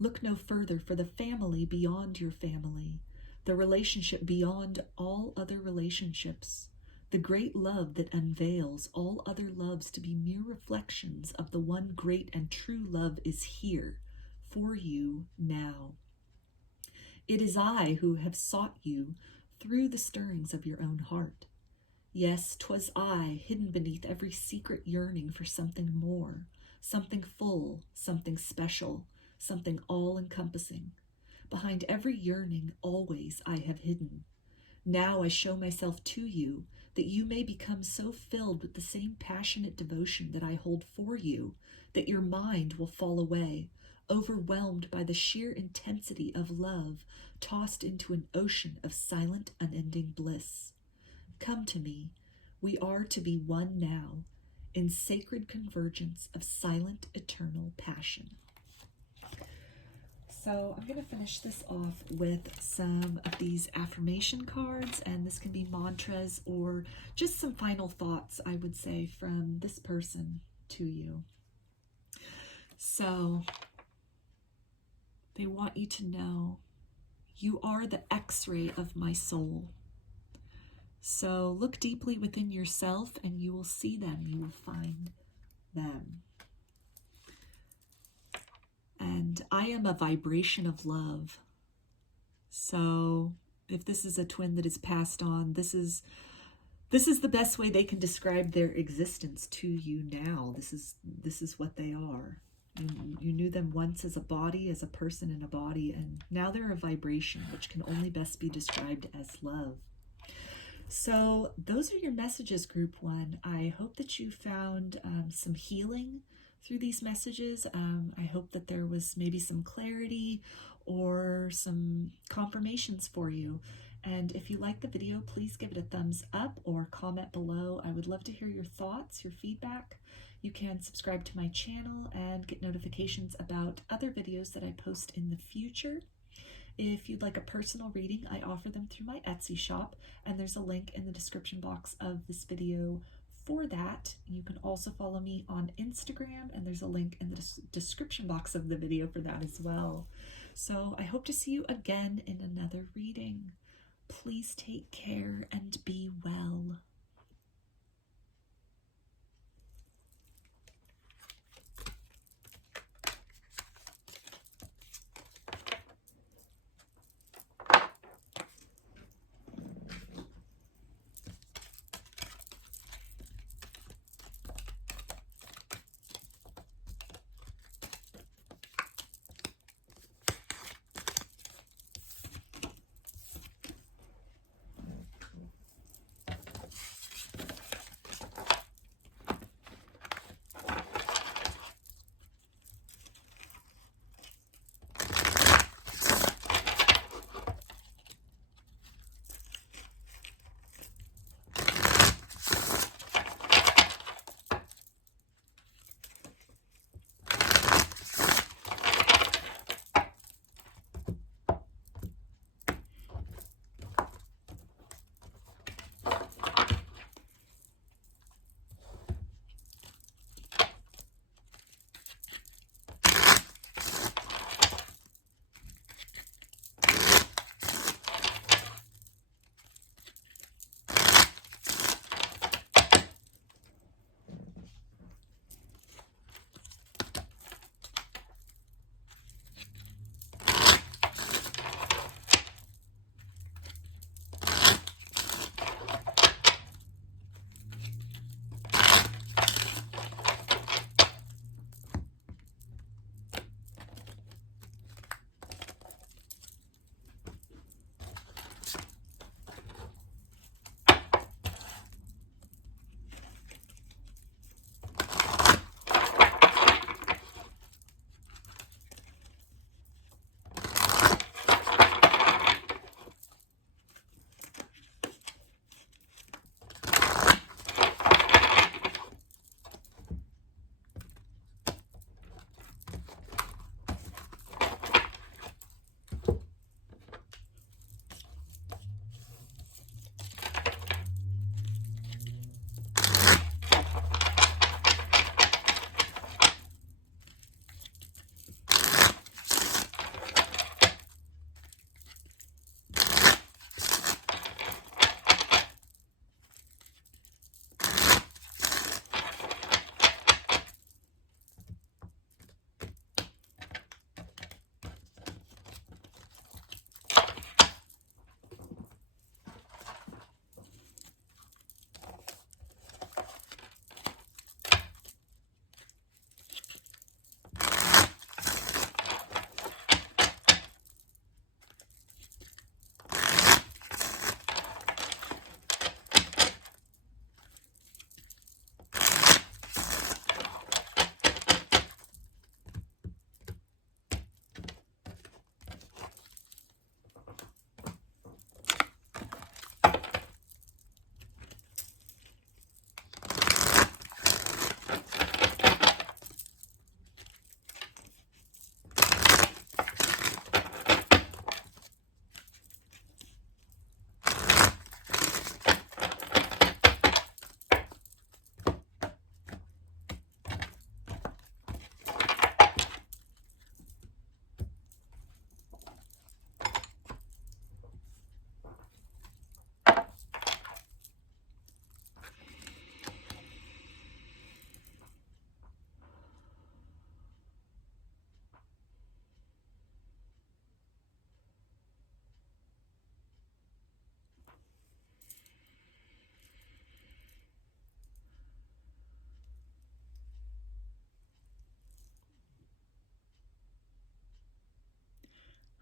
Look no further for the family beyond your family, the relationship beyond all other relationships, the great love that unveils all other loves to be mere reflections of the one great and true love is here, for you now. It is I who have sought you through the stirrings of your own heart. Yes, 'twas I, hidden beneath every secret yearning for something more, something full, something special, something all-encompassing. Behind every yearning, always I have hidden. Now I show myself to you, that you may become so filled with the same passionate devotion that I hold for you, that your mind will fall away, overwhelmed by the sheer intensity of love, tossed into an ocean of silent, unending bliss. Come to me. We are to be one now, in sacred convergence of silent, eternal passion. So I'm going to finish this off with some of these affirmation cards, and this can be mantras or just some final thoughts, I would say, from this person to you. So they want you to know you are the X-ray of my soul. So look deeply within yourself and you will see them, you will find them. And I am a vibration of love. So if this is a twin that is passed on, this is the best way they can describe their existence to you now. This is what they are. You knew them once as a body, as a person in a body, and now they're a vibration, which can only best be described as love. So those are your messages, Group 1. I hope that you found some healing through these messages. I hope that there was maybe some clarity or some confirmations for you. And if you like the video, please give it a thumbs up or comment below. I would love to hear your thoughts, your feedback. You can subscribe to my channel and get notifications about other videos that I post in the future. If you'd like a personal reading, I offer them through my Etsy shop, and there's a link in the description box of this video for that. You can also follow me on Instagram, and there's a link in the description box of the video for that as well. So I hope to see you again in another reading. Please take care and be well.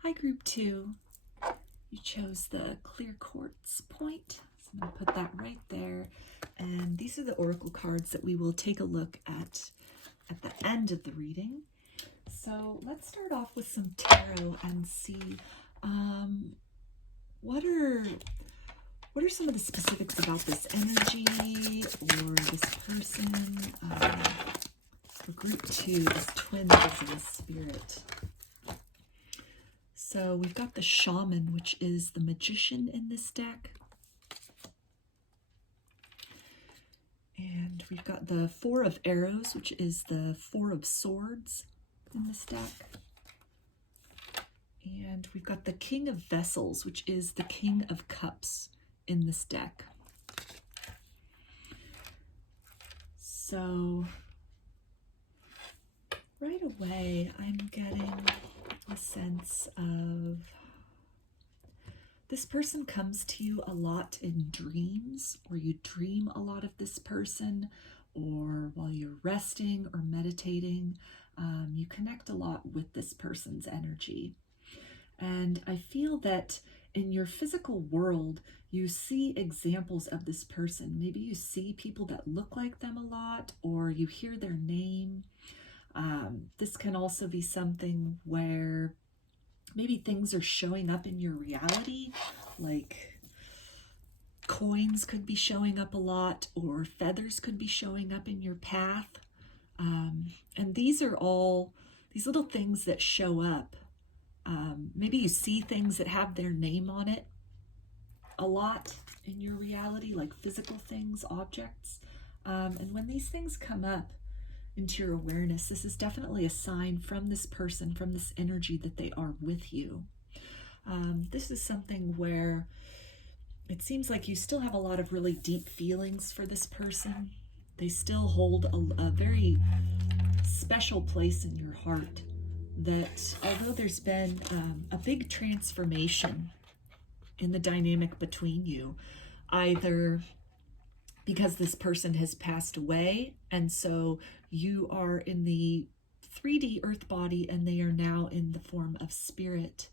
Hi, group 2. You chose the clear quartz point. So I'm going to put that right there. And these are the oracle cards that we will take a look at the end of the reading. So let's start off with some tarot and see what are some of the specifics about this energy or this person. For group 2, this twin business spirit. So we've got the shaman, which is the magician in this deck. And we've got the 4 of arrows, which is the 4 of swords in this deck. And we've got the king of vessels, which is the king of cups in this deck. So right away, I'm getting a sense of this person comes to you a lot in dreams, or you dream a lot of this person, or while you're resting or meditating, you connect a lot with this person's energy. And I feel that in your physical world, you see examples of this person. Maybe you see people that look like them a lot, or you hear their name. This can also be something where maybe things are showing up in your reality, like coins could be showing up a lot, or feathers could be showing up in your path. And these are all these little things that show up. Maybe you see things that have their name on it a lot in your reality, like physical things, objects. And when these things come up into your awareness, this is definitely a sign from this person, from this energy, that they are with you. This is something where it seems like you still have a lot of really deep feelings for this person. They still hold a very special place in your heart, that although there's been a big transformation in the dynamic between you, either because this person has passed away, and so you are in the 3D earth body and they are now in the form of spirit,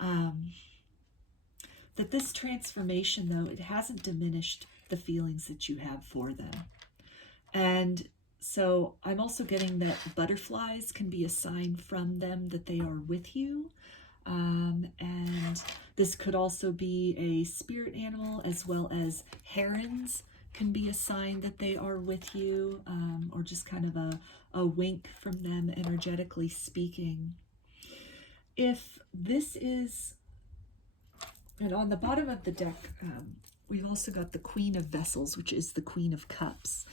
that this transformation, though, it hasn't diminished the feelings that you have for them. And so I'm also getting that butterflies can be a sign from them that they are with you. And this could also be a spirit animal, as well as herons can be a sign that they are with you, or just kind of a wink from them, energetically speaking. If this is, and on the bottom of the deck, we've also got the Queen of Vessels, which is the Queen of Cups.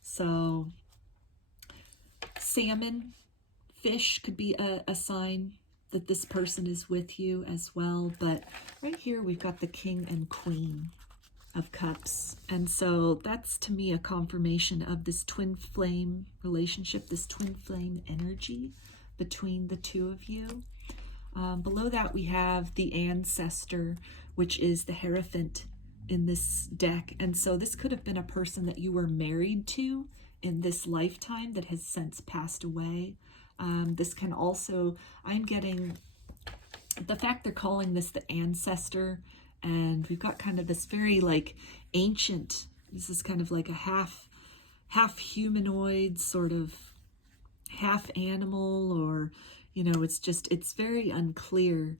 So salmon, fish could be a sign that this person is with you as well. But right here, we've got the King and Queen of Cups. And so that's, to me, a confirmation of this twin flame relationship, this twin flame energy between the two of you. Below that, we have the Ancestor, which is the Hierophant in this deck. And so this could have been a person that you were married to in this lifetime that has since passed away. This can also, I'm getting the fact they're calling this the Ancestor, and we've got kind of this very like ancient, this is kind of like a half humanoid, sort of half animal, or, you know, it's very unclear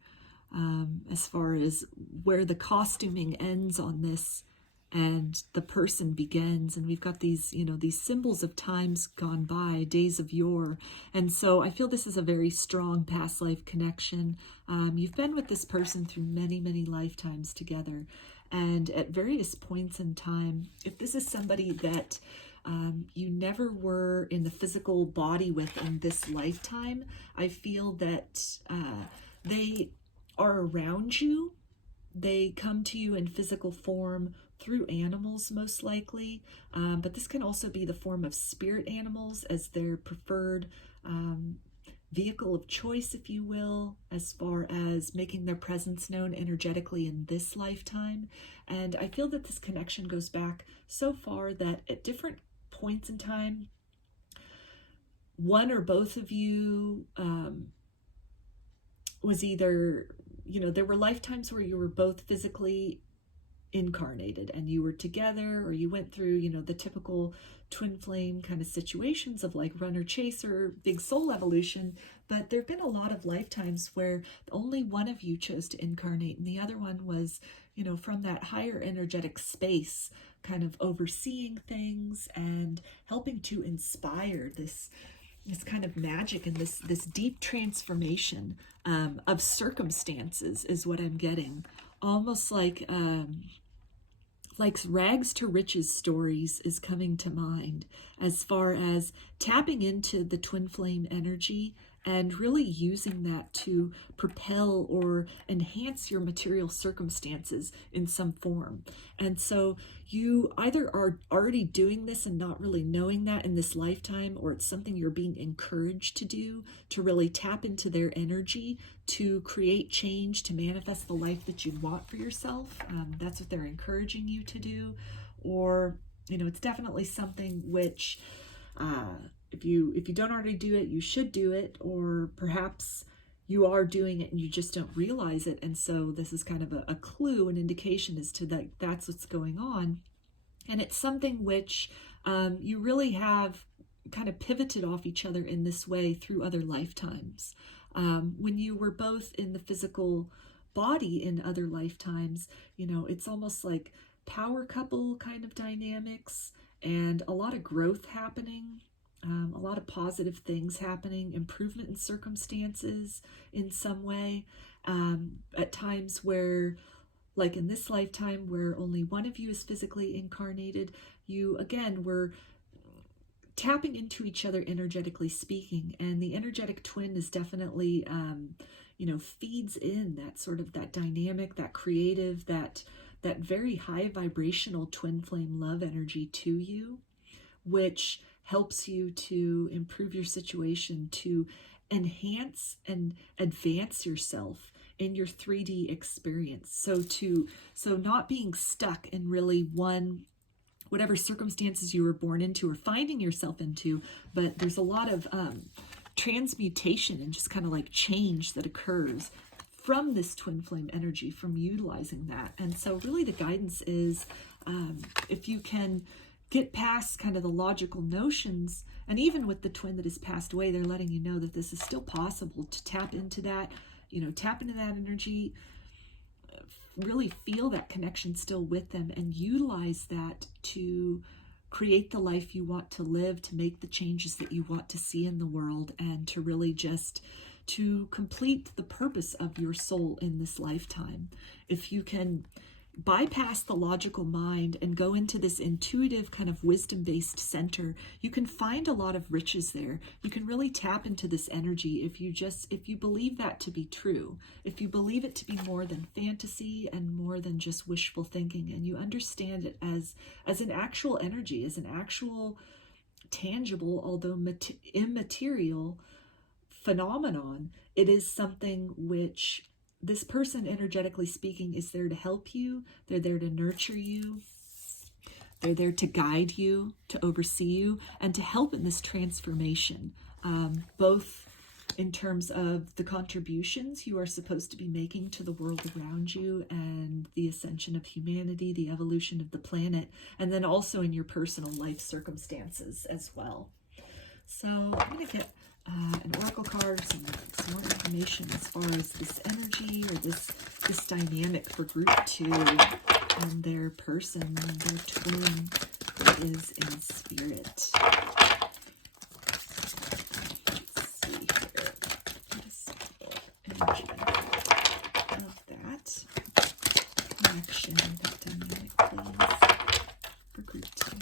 as far as where the costuming ends on this and the person begins. And we've got these, you know, these symbols of times gone by, days of yore. And so I feel this is a very strong past life connection. You've been with this person through many, many lifetimes together. And at various points in time, if this is somebody that you never were in the physical body with in this lifetime, I feel that they are around you. They come to you in physical form through animals, most likely, but this can also be the form of spirit animals as their preferred vehicle of choice, if you will, as far as making their presence known energetically in this lifetime. And I feel that this connection goes back so far that at different points in time, one or both of you was either, there were lifetimes where you were both physically incarnated and you were together, or you went through, the typical twin flame kind of situations of like runner chaser, big soul evolution. But there have been a lot of lifetimes where only one of you chose to incarnate and the other one was, from that higher energetic space, kind of overseeing things and helping to inspire this kind of magic and this deep transformation of circumstances is what I'm getting. Almost like rags to riches stories is coming to mind, as far as tapping into the twin flame energy and really using that to propel or enhance your material circumstances in some form. And so you either are already doing this and not really knowing that in this lifetime, or it's something you're being encouraged to do, to really tap into their energy, to create change, to manifest the life that you want for yourself. That's what they're encouraging you to do. Or, it's definitely something which, if you don't already do it, you should do it, or perhaps you are doing it and you just don't realize it. And so this is kind of a clue, an indication as to that's what's going on. And it's something which you really have kind of pivoted off each other in this way through other lifetimes. When you were both in the physical body in other lifetimes, it's almost like power couple kind of dynamics and a lot of growth happening. A lot of positive things happening, improvement in circumstances in some way. At times where, like in this lifetime, where only one of you is physically incarnated, you again were tapping into each other energetically speaking, and the energetic twin is definitely, feeds in that sort of that dynamic, that creative, that very high vibrational twin flame love energy to you, which helps you to improve your situation, to enhance and advance yourself in your 3D experience. So not being stuck in really whatever circumstances you were born into or finding yourself into, but there's a lot of transmutation and just kind of like change that occurs from this twin flame energy, from utilizing that. And so really the guidance is, if you can get past kind of the logical notions, and even with the twin that has passed away, they're letting you know that this is still possible to tap into that, tap into that energy, really feel that connection still with them, and utilize that to create the life you want to live, to make the changes that you want to see in the world, and to really just to complete the purpose of your soul in this lifetime. If you can bypass the logical mind and go into this intuitive kind of wisdom-based center, you can find a lot of riches there. You can really tap into this energy if you believe that to be true, if you believe it to be more than fantasy and more than just wishful thinking, and you understand it as an actual energy, as an actual tangible, although immaterial phenomenon. It is something which this person, energetically speaking, is there to help you. They're there to nurture you. They're there to guide you, to oversee you, and to help in this transformation, both in terms of the contributions you are supposed to be making to the world around you and the ascension of humanity, the evolution of the planet, and then also in your personal life circumstances as well. So I'm going to get an oracle card, some more information as far as this energy or this dynamic for group 2 and their person, their twin who is in spirit. Let's see here. Just energy of that connection, that dynamic, please, for group 2.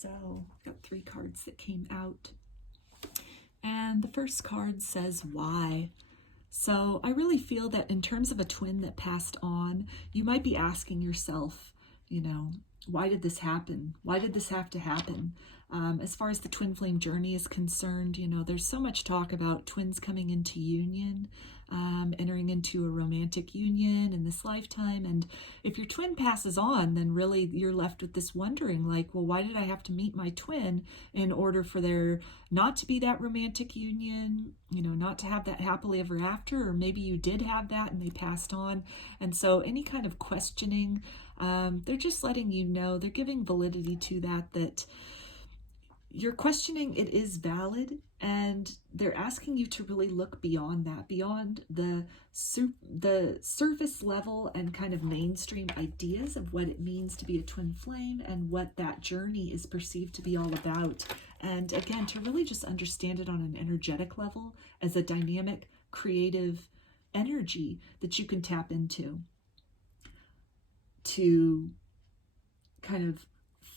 So I've got 3 cards that came out, and the first card says why. So I really feel that in terms of a twin that passed on, you might be asking yourself, why did this happen? Why did this have to happen? As far as the twin flame journey is concerned, you know, there's so much talk about twins coming into union, entering into a romantic union in this lifetime. And if your twin passes on, then really you're left with this wondering, like, well, why did I have to meet my twin in order for there not to be that romantic union, you know, not to have that happily ever after? Or maybe you did have that and they passed on. And so any kind of questioning, they're just letting you know, they're giving validity to that your questioning, it is valid, and they're asking you to really look beyond that, beyond the surface level and kind of mainstream ideas of what it means to be a twin flame and what that journey is perceived to be all about. And again, to really just understand it on an energetic level as a dynamic, creative energy that you can tap into to kind of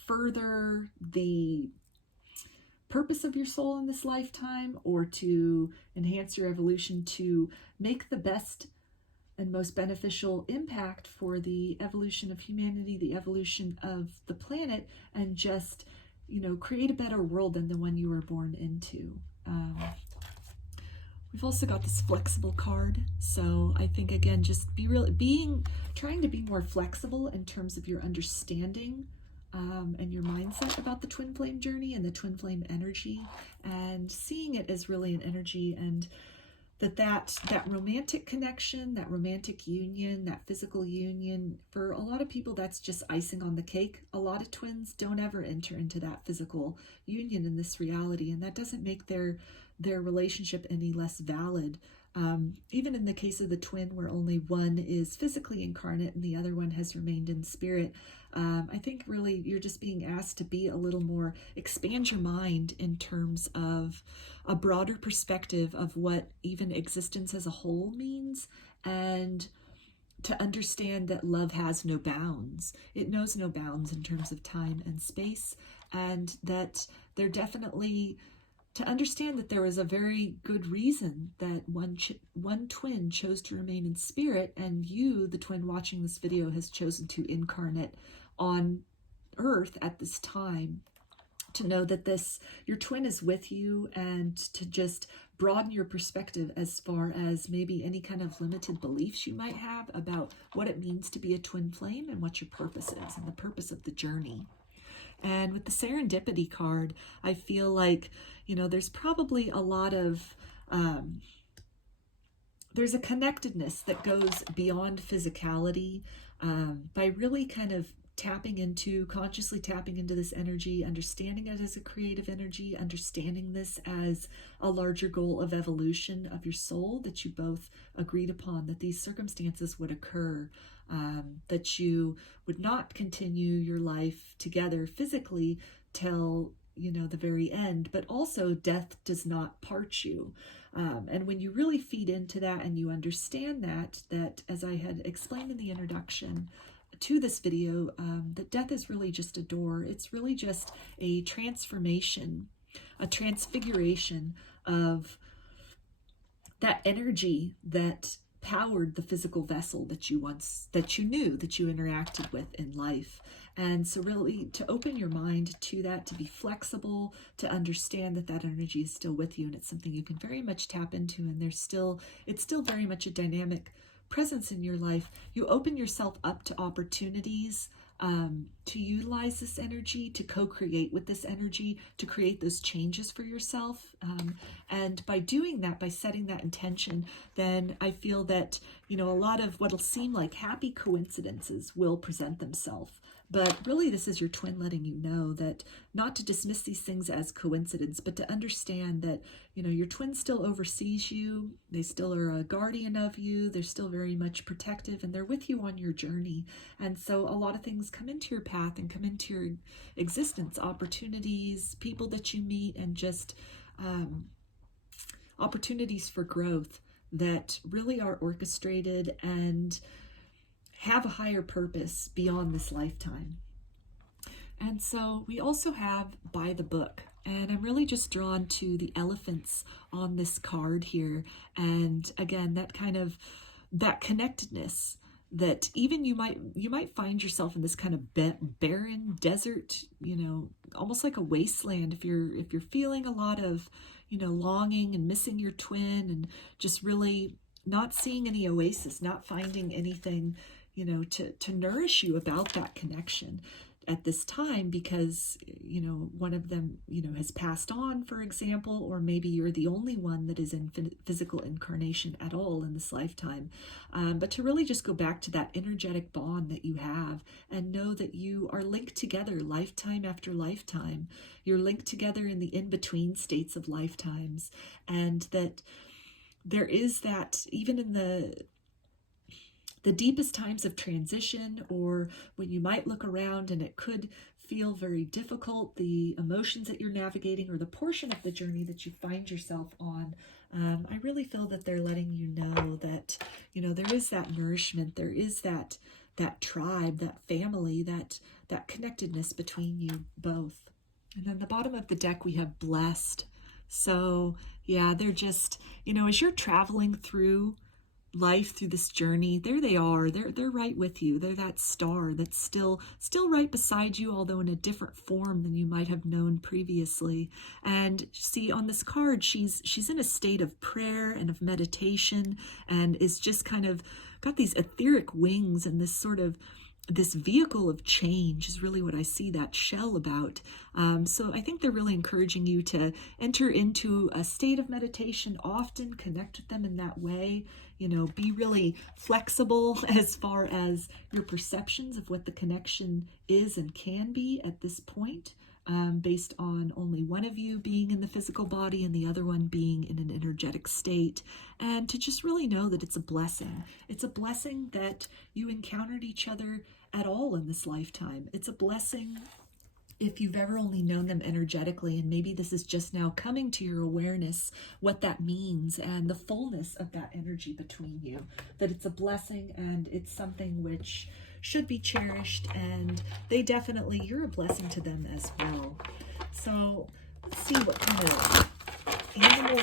further the purpose of your soul in this lifetime, or to enhance your evolution to make the best and most beneficial impact for the evolution of humanity, the evolution of the planet, and just, you know, create a better world than the one you were born into. We've also got this flexible card. So I think, again, just trying to be more flexible in terms of your understanding and your mindset about the twin flame journey and the twin flame energy, and seeing it as really an energy, and that romantic connection, that romantic union, that physical union, for a lot of people, that's just icing on the cake. A lot of twins don't ever enter into that physical union in this reality, and that doesn't make their relationship any less valid. Even in the case of the twin, where only one is physically incarnate and the other one has remained in spirit, I think really you're just being asked to be a little more, expand your mind in terms of a broader perspective of what even existence as a whole means, and to understand that love has no bounds. It knows no bounds in terms of time and space, and that they're definitely, to understand that there was a very good reason that one twin chose to remain in spirit, and you, the twin watching this video, has chosen to incarnate on earth at this time, to know that your twin is with you, and to just broaden your perspective as far as maybe any kind of limited beliefs you might have about what it means to be a twin flame and what your purpose is and the purpose of the journey. And with the serendipity card, I feel like, you know, there's probably a lot of, there's a connectedness that goes beyond physicality, by really kind of consciously tapping into this energy, understanding it as a creative energy, understanding this as a larger goal of evolution of your soul that you both agreed upon, that these circumstances would occur, that you would not continue your life together physically till, you know, the very end, but also death does not part you. And when you really feed into that and you understand that as I had explained in the introduction to this video, that death is really just a door. It's really just a transformation, a transfiguration of that energy that powered the physical vessel that you knew, that you interacted with in life. And so really to open your mind to that, to be flexible, to understand that energy is still with you, and it's something you can very much tap into, and it's still very much a dynamic presence in your life. You open yourself up to opportunities to utilize this energy, to co-create with this energy, to create those changes for yourself. And by doing that, by setting that intention, then I feel that, you know, a lot of what'll seem like happy coincidences will present themselves. But really, this is your twin letting you know that not to dismiss these things as coincidence, but to understand that, you know, your twin still oversees you. They still are a guardian of you. They're still very much protective, and they're with you on your journey. And so a lot of things come into your path and come into your existence, opportunities, people that you meet, and just opportunities for growth that really are orchestrated and have a higher purpose beyond this lifetime. And so we also have by the book, and I'm really just drawn to the elephants on this card here. And again, that connectedness, that even you might find yourself in this kind of barren desert, almost like a wasteland. If you're feeling a lot of, longing and missing your twin, and just really not seeing any oasis, not finding anything, to nourish you about that connection at this time, because one of them has passed on, for example, or maybe you're the only one that is in physical incarnation at all in this lifetime, but to really just go back to that energetic bond that you have, and know that you are linked together lifetime after lifetime. You're linked together in the in-between states of lifetimes, and that there is that even in the deepest times of transition, or when you might look around and it could feel very difficult, the emotions that you're navigating, or the portion of the journey that you find yourself on, I really feel that they're letting you know that, there is that nourishment, there is that tribe, that family, that connectedness between you both. And then the bottom of the deck, we have blessed. So yeah, they're just, as you're traveling through life, through this journey, there they are. They're right with you. They're that star that's still right beside you, although in a different form than you might have known previously. And see, on this card, she's in a state of prayer and of meditation, and is just kind of got these etheric wings, and this vehicle of change is really what I see that shell about. So I think they're really encouraging you to enter into a state of meditation, often connect with them in that way, be really flexible as far as your perceptions of what the connection is and can be at this point, based on only one of you being in the physical body and the other one being in an energetic state. And to just really know that it's a blessing. It's a blessing that you encountered each other at all in this lifetime. It's a blessing if you've ever only known them energetically, and maybe this is just now coming to your awareness, what that means and the fullness of that energy between you, that it's a blessing and it's something which should be cherished, and you're a blessing to them as well. So let's see what kind of animal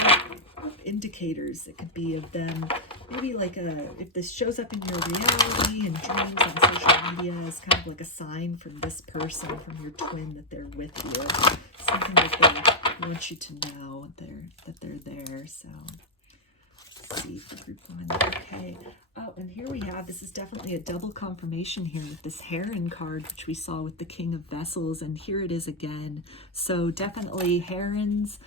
indicators it could be of them. Maybe if this shows up in your reality and dreams on social media as kind of like a sign from this person, from your twin, that they're with you. Something that they want you to know that they're there. So let's see for group one. Okay. Oh, and here we have, this is definitely a double confirmation here with this Heron card, which we saw with the King of Vessels, and here it is again. So definitely herons.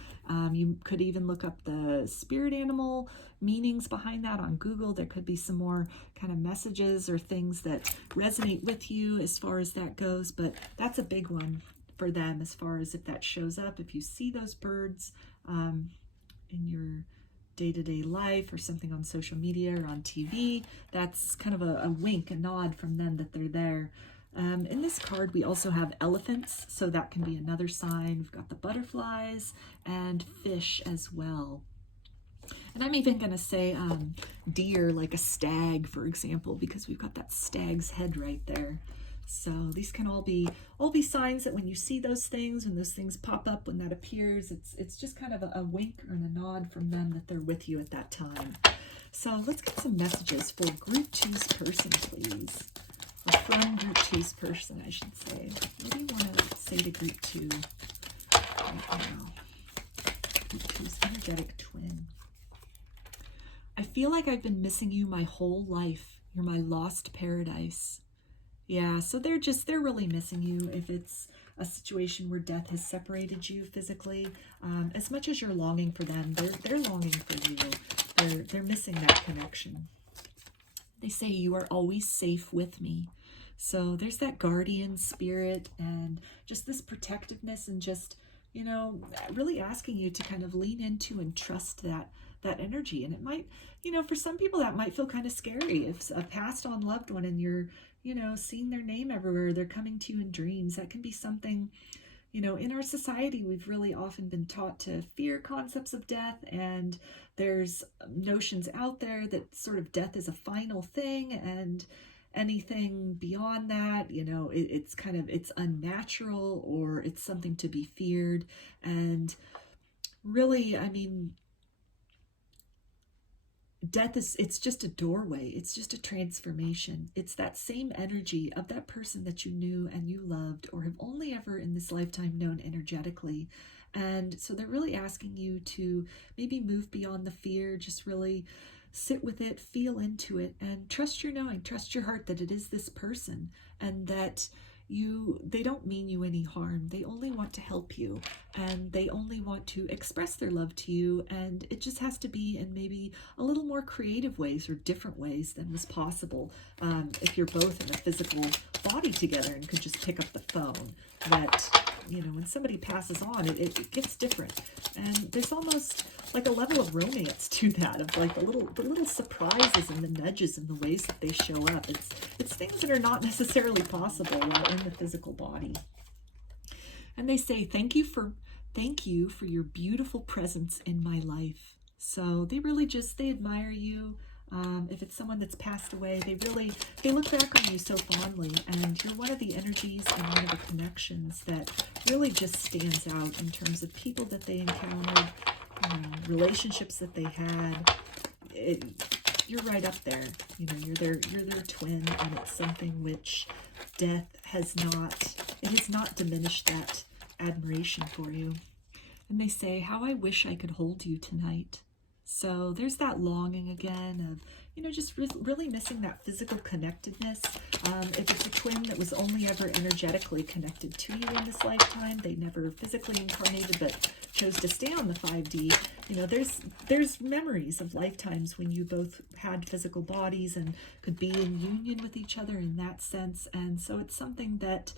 You could even look up the spirit animal meanings behind that on Google. There could be some more kind of messages or things that resonate with you as far as that goes, but that's a big one for them as far as if that shows up. If you see those birds in your day-to-day life or something on social media or on TV, that's kind of a wink, a nod from them that they're there. In this card, we also have elephants, so that can be another sign. We've got the butterflies and fish as well. And I'm even going to say deer, like a stag, for example, because we've got that stag's head right there. So these can all be signs that when you see those things, when those things pop up, when that appears, it's just kind of a wink or a nod from them that they're with you at that time. So let's get some messages for Group 2's person, please. Or from Group 2's person, I should say. What do you want to say to Group 2 right now? Group 2's energetic twin. I feel like I've been missing you my whole life. You're my lost paradise. Yeah, so they're really missing you. If it's a situation where death has separated you physically, as much as you're longing for them, they're longing for you. They're missing that connection. They say you are always safe with me. So there's that guardian spirit and just this protectiveness, and just, really asking you to kind of lean into and trust that energy. And it might, for some people that might feel kind of scary. If a passed on loved one and you're, seeing their name everywhere, they're coming to you in dreams, that can be something, in our society, we've really often been taught to fear concepts of death, and there's notions out there that sort of death is a final thing, and anything beyond that, it's unnatural, or it's something to be feared.. And really, I mean, I feel like I've been missing you my whole life. You're my lost paradise. Yeah, so they're really missing you. If it's a situation where death has separated you physically, as much as you're longing for them, they're longing for you. They're missing that connection. really, I mean, death is, it's just a doorway. It's just a transformation. It's that same energy of that person that you knew and you loved or have only ever in this lifetime known energetically. And so they're really asking you to maybe move beyond the fear, just really sit with it, feel into it, and trust your knowing, trust your heart that it is this person, and that they don't mean you any harm. They only want to help you, and they only want to express their love to you, and it just has to be in maybe a little more creative ways or different ways than was possible if you're both in a physical body together and could just pick up the phone. That, you know, when somebody passes on, it gets different, and there's almost like a level of romance to that, of like the little surprises and the nudges and the ways that they show up. It's things that are not necessarily possible while in the physical body. And they say, thank you for your beautiful presence in my life. So they really just, they admire you. If it's someone that's passed away, they look back on you so fondly, and you're one of the energies and one of the connections that really just stands out in terms of people that they encountered, relationships that they had. You're right up there. You know, you're their twin, and it's something which death has not diminished that admiration for you. And they say, how I wish I could hold you tonight. So there's that longing again of, you know, just really missing that physical connectedness. If it's a twin that was only ever energetically connected to you in this lifetime, they never physically incarnated but chose to stay on the 5D, you know, there's memories of lifetimes when you both had physical bodies and could be in union with each other in that sense. And so it's something that,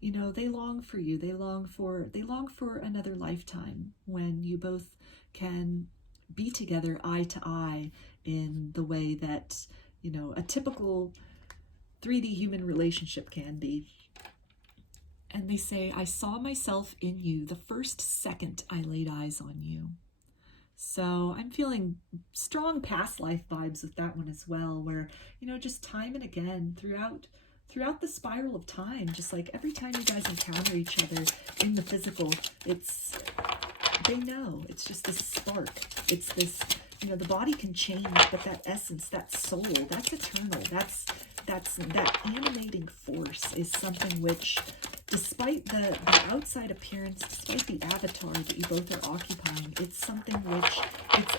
you know, they long for you. They long for another lifetime when you both can be together eye to eye in the way that, you know, a typical 3D human relationship can be. And they say, I saw myself in you the first second I laid eyes on you. So I'm feeling strong past life vibes with that one as well, where, you know, just time and again throughout the spiral of time, just like every time you guys encounter each other in the physical, they know, it's just this spark. It's this, you know, the body can change, but that essence, that soul, that's eternal. That animating force is something which, despite the outside appearance, despite the avatar that you both are occupying, it's something which,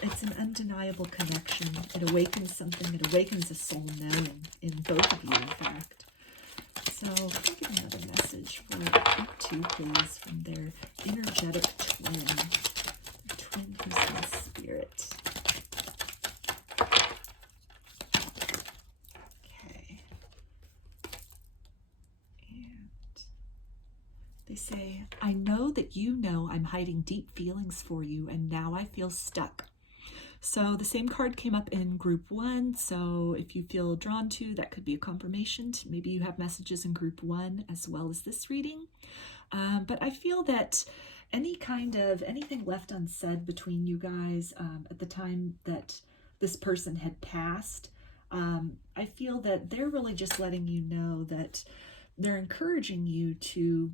it's an undeniable connection. It awakens something, it awakens a soul knowing in both of you, in fact. So I'll give another message for group 2, please, from their energetic twin, the twin who's in spirit. Okay. And they say, I know that you know I'm hiding deep feelings for you, and now I feel stuck. So the same card came up in group 1. So if you feel drawn to, that could be a confirmation. Maybe you have messages in group 1 as well as this reading. But I feel that anything left unsaid between you guys at the time that this person had passed, I feel that they're really just letting you know that they're encouraging you to,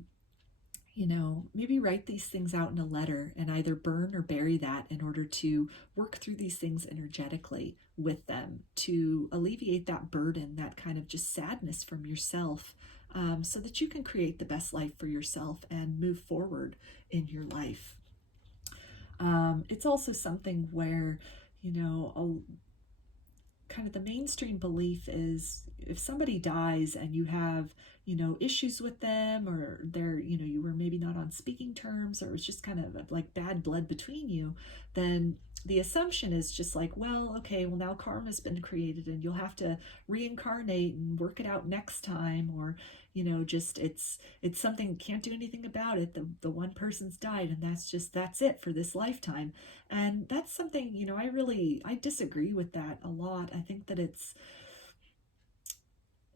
you know, maybe write these things out in a letter and either burn or bury that in order to work through these things energetically with them, to alleviate that burden, that kind of just sadness from yourself, so that you can create the best life for yourself and move forward in your life. It's also something where, you know, kind of the mainstream belief is if somebody dies and you have, you know, issues with them, or they're, you know, you were maybe not on speaking terms, or it's just kind of like bad blood between you, then the assumption is just like, well, okay, well now karma's been created and you'll have to reincarnate and work it out next time, or, you know, just it's something you can't do anything about it. The one person's died and that's it for this lifetime. And that's something, you know, I disagree with that a lot. I think that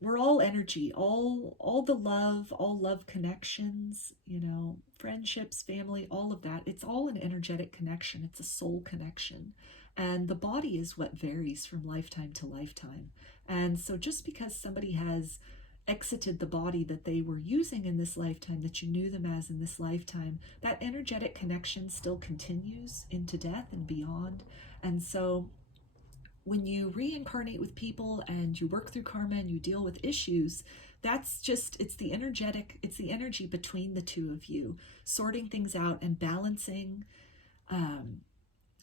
we're all energy, all the love, all love connections, you know, friendships, family, all of that. It's all an energetic connection. It's a soul connection. And the body is what varies from lifetime to lifetime. And so just because somebody has exited the body that they were using in this lifetime, that you knew them as in this lifetime, that energetic connection still continues into death and beyond. And so when you reincarnate with people and you work through karma and you deal with issues, that's just, it's the energy between the two of you, sorting things out and balancing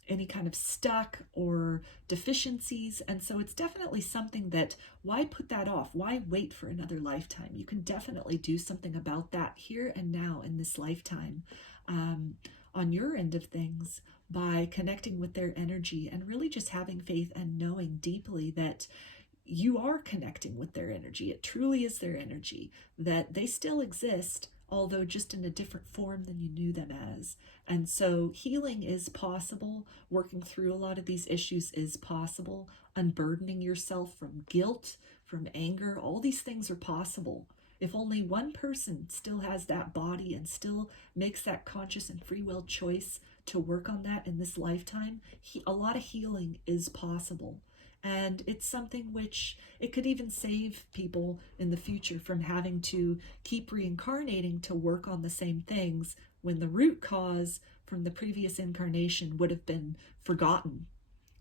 any kind of stuck or deficiencies. And so it's definitely something that, why put that off? Why wait for another lifetime? You can definitely do something about that here and now in this lifetime, on your end of things, by connecting with their energy and really just having faith and knowing deeply that you are connecting with their energy. It truly is their energy, that they still exist, although just in a different form than you knew them as. And so healing is possible. Working through a lot of these issues is possible. Unburdening yourself from guilt, from anger, all these things are possible. If only one person still has that body and still makes that conscious and free will choice to work on that in this lifetime, a lot of healing is possible. And it's something which it could even save people in the future from having to keep reincarnating to work on the same things when the root cause from the previous incarnation would have been forgotten.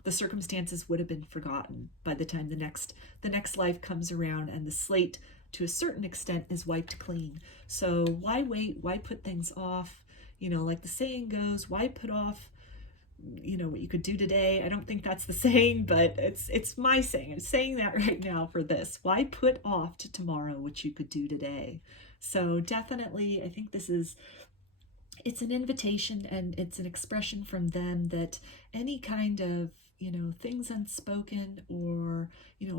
The circumstances would have been forgotten by the time the next life comes around, and the slate to a certain extent is wiped clean. So why wait? Why put things off? Like the saying goes, why put off what you could do today? I don't think that's the saying, but it's my saying. I'm saying that right now for this. Why put off to tomorrow what you could do today? So definitely, I think it's an invitation, and it's an expression from them that any kind of things unspoken, or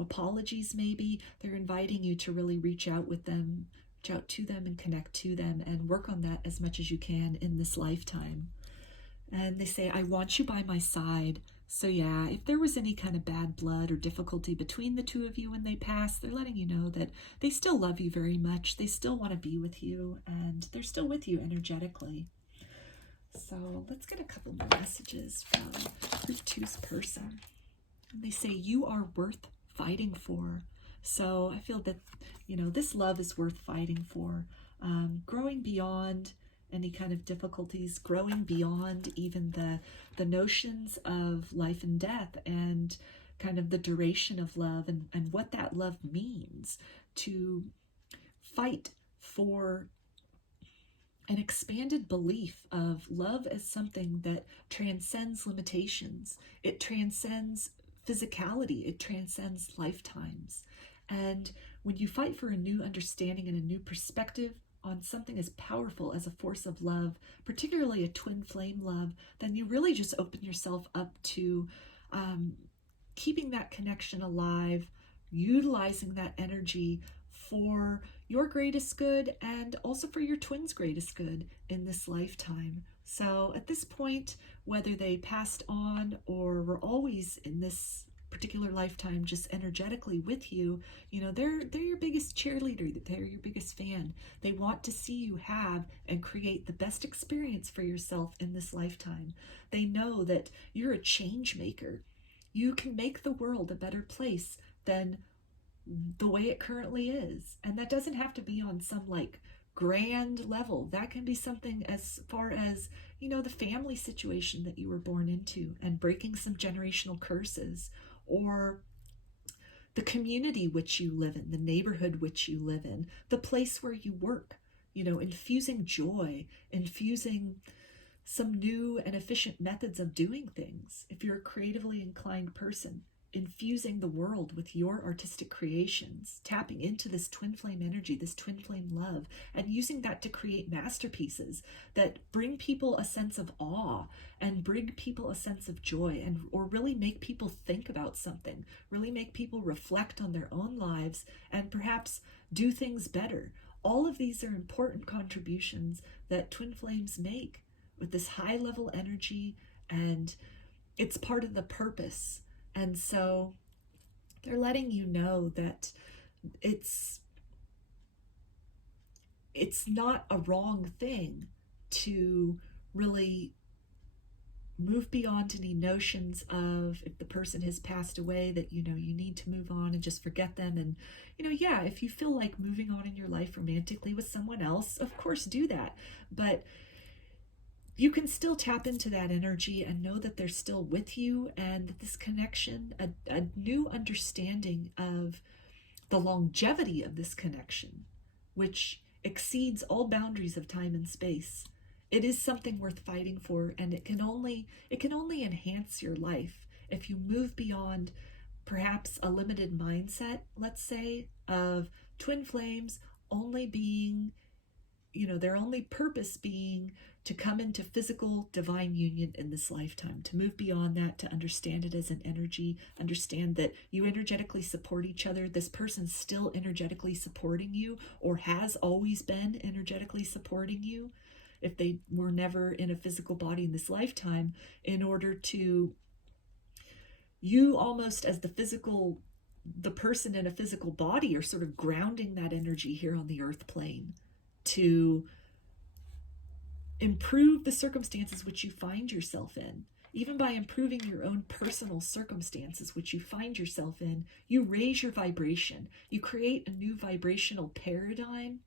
apologies, maybe they're inviting you to really reach out to them and connect to them and work on that as much as you can in this lifetime. And they say, I want you by my side. So yeah, if there was any kind of bad blood or difficulty between the two of you when they pass, they're letting you know that they still love you very much. They still want to be with you, and they're still with you energetically. So let's get a couple more messages from Group 2's person. And they say, you are worth fighting for. So I feel that, this love is worth fighting for. Growing beyond any kind of difficulties, growing beyond even the notions of life and death, and kind of the duration of love, and what that love means, to fight for an expanded belief of love as something that transcends limitations. It transcends physicality. It transcends lifetimes. And when you fight for a new understanding and a new perspective on something as powerful as a force of love, particularly a twin flame love, then you really just open yourself up to keeping that connection alive, utilizing that energy for your greatest good, and also for your twin's greatest good in this lifetime. So at this point, whether they passed on or were always in this particular lifetime just energetically with you, they're your biggest cheerleader, they're your biggest fan. They want to see you have and create the best experience for yourself in this lifetime. They know that you're a change maker. You can make the world a better place than the way it currently is. And that doesn't have to be on some grand level. That can be something as far as, the family situation that you were born into, and breaking some generational curses, or the community which you live in, the neighborhood which you live in, the place where you work, infusing joy, infusing some new and efficient methods of doing things. If you're a creatively inclined person, infusing the world with your artistic creations, tapping into this twin flame energy, this twin flame love, and using that to create masterpieces that bring people a sense of awe and bring people a sense of joy, or really make people think about something, really make people reflect on their own lives and perhaps do things better. All of these are important contributions that twin flames make with this high level energy, and it's part of the purpose. And so they're letting you know that it's not a wrong thing to really move beyond any notions of, if the person has passed away, that you need to move on and just forget them. And if you feel like moving on in your life romantically with someone else, of course do that. But you can still tap into that energy and know that they're still with you, and this connection, a new understanding of the longevity of this connection, which exceeds all boundaries of time and space. It is something worth fighting for, and it can only enhance your life if you move beyond perhaps a limited mindset, let's say, of twin flames only being, their only purpose being to come into physical divine union in this lifetime, to move beyond that, to understand it as an energy, understand that you energetically support each other. This person's still energetically supporting you, or has always been energetically supporting you, if they were never in a physical body in this lifetime, in order to, you almost as the person in a physical body are sort of grounding that energy here on the earth plane to improve the circumstances which you find yourself in. Even by improving your own personal circumstances which you find yourself in, you raise your vibration. You create a new vibrational paradigm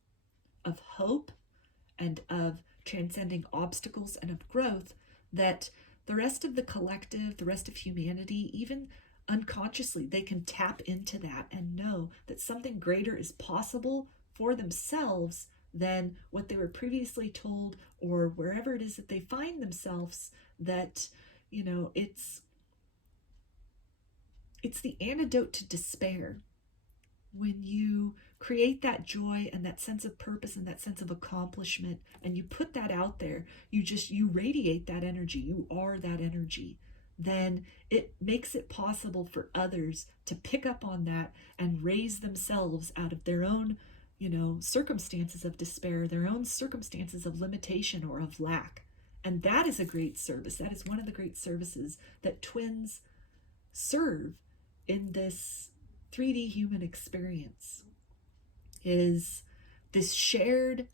of hope and of transcending obstacles and of growth that the rest of the collective, the rest of humanity, even unconsciously, they can tap into that and know that something greater is possible for themselves than what they were previously told, or wherever it is that they find themselves, that, it's the antidote to despair. When you create that joy and that sense of purpose and that sense of accomplishment, and you put that out there, you radiate that energy, you are that energy, then it makes it possible for others to pick up on that and raise themselves out of their own, circumstances of despair, their own circumstances of limitation or of lack. And that is a great service. That is one of the great services that twins serve in this 3D human experience, is this shared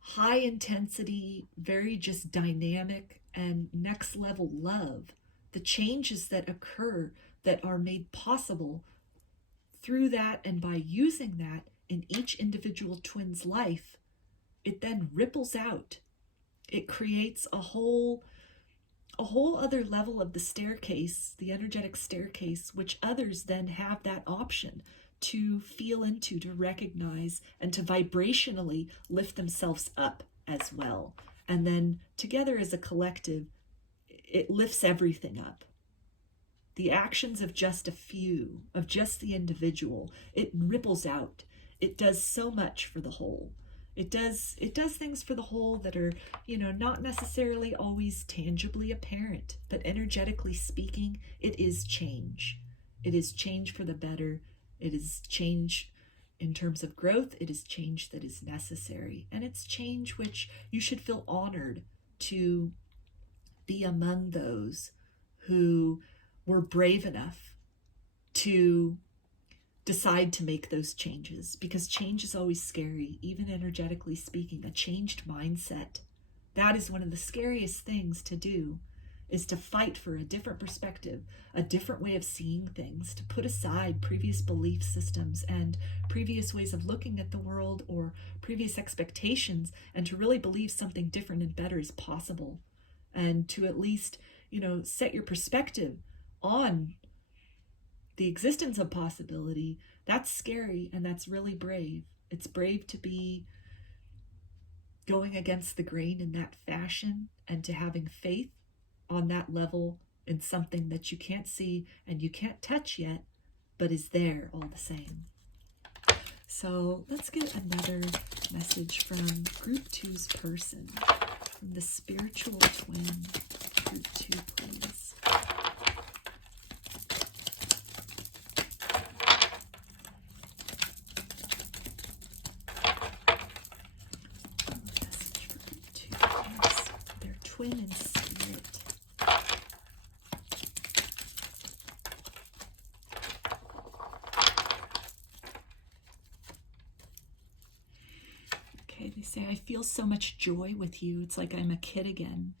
high intensity, very just dynamic and next level love. The changes that occur that are made possible through that, and by using that in each individual twin's life, it then ripples out. It creates a whole other level of the staircase, the energetic staircase, which others then have that option to feel into, to recognize, and to vibrationally lift themselves up as well. And then together as a collective, it lifts everything up. The actions of just a few, of just the individual, it ripples out. It does so much for the whole. It does things for the whole that are, not necessarily always tangibly apparent, but energetically speaking, it is change. It is change for the better. It is change in terms of growth. It is change that is necessary. And it's change which you should feel honored to be among those who were brave enough to decide to make those changes, because change is always scary, even energetically speaking. A changed mindset, that is one of the scariest things to do, is to fight for a different perspective, a different way of seeing things, to put aside previous belief systems and previous ways of looking at the world or previous expectations, and to really believe something different and better is possible, and to at least, set your perspective on the existence of possibility. That's scary, and that's really brave. It's brave to be going against the grain in that fashion, and to having faith on that level in something that you can't see and you can't touch yet, but is there all the same. So let's get another message from Group 2's person, from the spiritual twin. Group 2, please. Twin in spirit. Okay, they say, I feel so much joy with you. It's like I'm a kid again.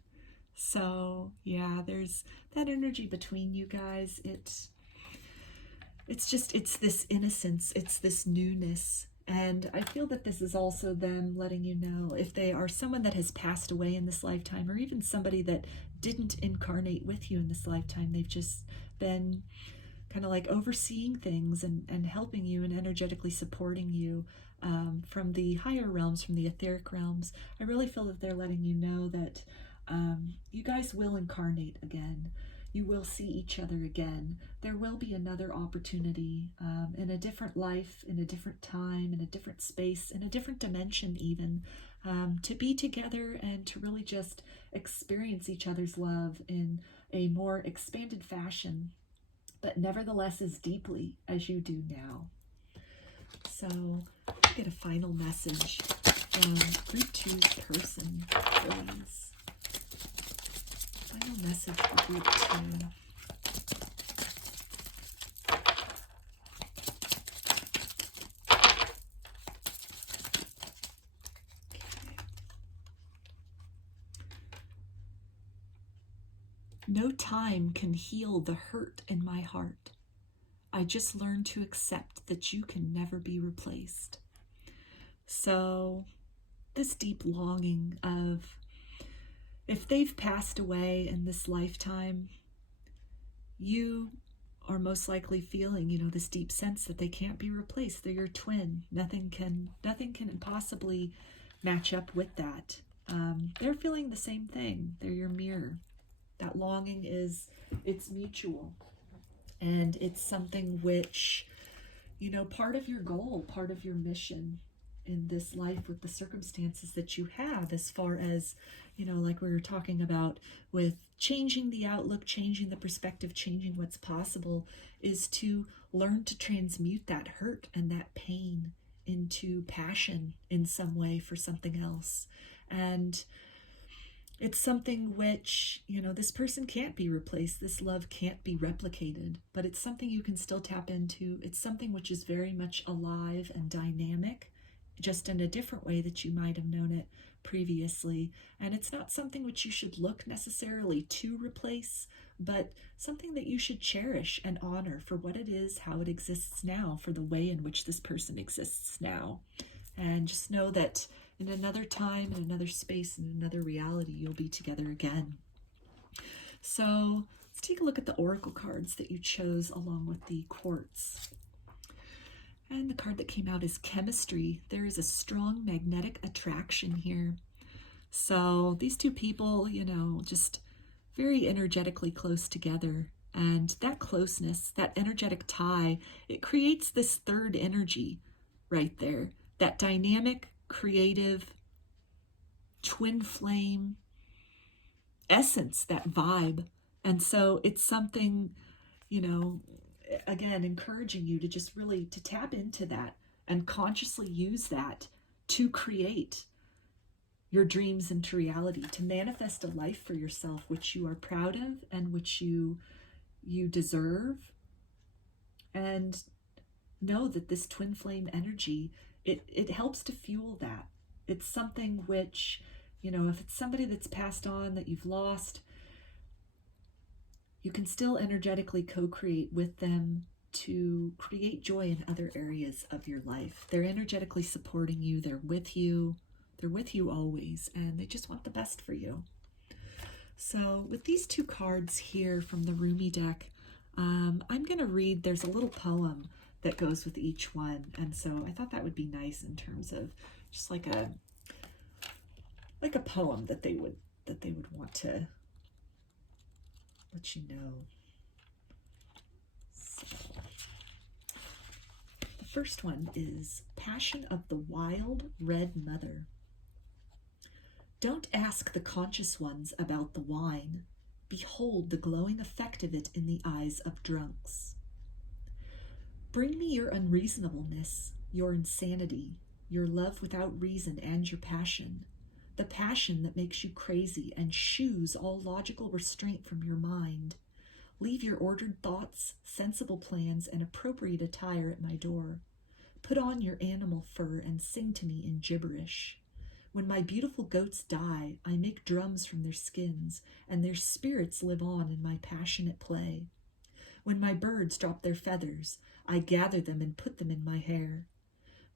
So yeah, there's that energy between you guys. It's this innocence. It's this newness. And I feel that this is also them letting you know if they are someone that has passed away in this lifetime, or even somebody that didn't incarnate with you in this lifetime. They've just been kind of like overseeing things and helping you and energetically supporting you from the higher realms, from the etheric realms. I really feel that they're letting you know that you guys will incarnate again. You will see each other again. There will be another opportunity in a different life, in a different time, in a different space, in a different dimension even, to be together and to really just experience each other's love in a more expanded fashion, but nevertheless as deeply as you do now. So I'll get a final message from Group 2's person, please. Final message for Group 2. No time can heal the hurt in my heart. I just learned to accept that you can never be replaced. So this deep longing of, if they've passed away in this lifetime, you are most likely feeling, this deep sense that they can't be replaced. They're your twin. Nothing can possibly match up with that. They're feeling the same thing. They're your mirror. That longing it's mutual. And it's something which, part of your goal, part of your mission in this life with the circumstances that you have, as far as, like we were talking about with changing the outlook, changing the perspective, changing what's possible, is to learn to transmute that hurt and that pain into passion in some way for something else. And it's something which, this person can't be replaced. This love can't be replicated, but it's something you can still tap into. It's something which is very much alive and dynamic, just in a different way that you might have known it previously. And it's not something which you should look necessarily to replace, but something that you should cherish and honor for what it is, how it exists now, for the way in which this person exists now. And just know that in another time, in another space, in another reality, you'll be together again. So let's take a look at the oracle cards that you chose along with the quartz. And the card that came out is chemistry. There is a strong magnetic attraction here. So these two people, just very energetically close together. And that closeness, that energetic tie, it creates this third energy right there. That dynamic, creative, twin flame essence, that vibe. And so it's something, again, encouraging you to just really to tap into that and consciously use that to create your dreams into reality, to manifest a life for yourself which you are proud of and which you deserve. And know that this twin flame energy, it helps to fuel that. It's something which, if it's somebody that's passed on that you've lost, you can still energetically co-create with them to create joy in other areas of your life. They're energetically supporting you. They're with you. They're with you always, and they just want the best for you. So with these two cards here from the Rumi deck, I'm going to read, there's a little poem that goes with each one. And so I thought that would be nice in terms of just like a poem that they would want to let you know. So the first one is Passion of the Wild Red Mother. Don't ask the conscious ones about the wine. Behold the glowing effect of it in the eyes of drunks. Bring me your unreasonableness, your insanity, your love without reason, and your passion, the passion that makes you crazy and shoos all logical restraint from your mind. Leave your ordered thoughts, sensible plans, and appropriate attire at my door. Put on your animal fur and sing to me in gibberish. When my beautiful goats die, I make drums from their skins, and their spirits live on in my passionate play. When my birds drop their feathers, I gather them and put them in my hair.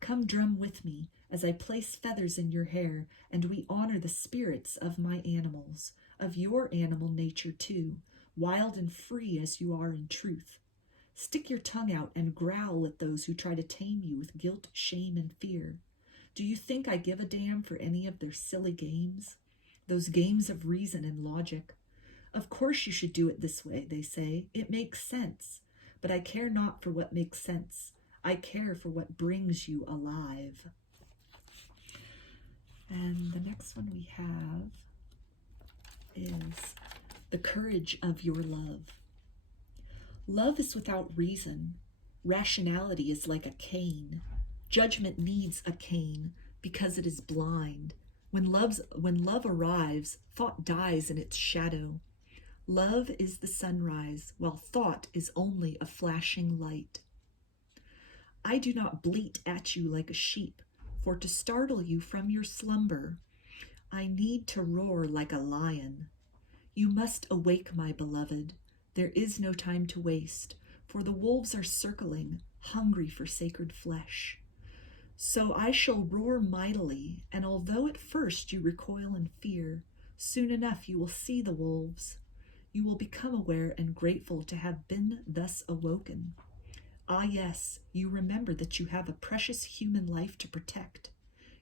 Come drum with me as I place feathers in your hair, and we honor the spirits of my animals, of your animal nature too, wild and free as you are in truth. Stick your tongue out and growl at those who try to tame you with guilt, shame, and fear. Do you think I give a damn for any of their silly games? Those games of reason and logic. Of course you should do it this way, they say. It makes sense. But I care not for what makes sense. I care for what brings you alive. And the next one we have is the courage of your love. Love is without reason. Rationality is like a cane. Judgment needs a cane because it is blind. When love arrives, thought dies in its shadow. Love is the sunrise, while thought is only a flashing light. I do not bleat at you like a sheep, for to startle you from your slumber, I need to roar like a lion. You must awake, my beloved. There is no time to waste, for the wolves are circling, hungry for sacred flesh. So I shall roar mightily, and although at first you recoil in fear, soon enough you will see the wolves. You will become aware and grateful to have been thus awoken. Ah yes, you remember that you have a precious human life to protect.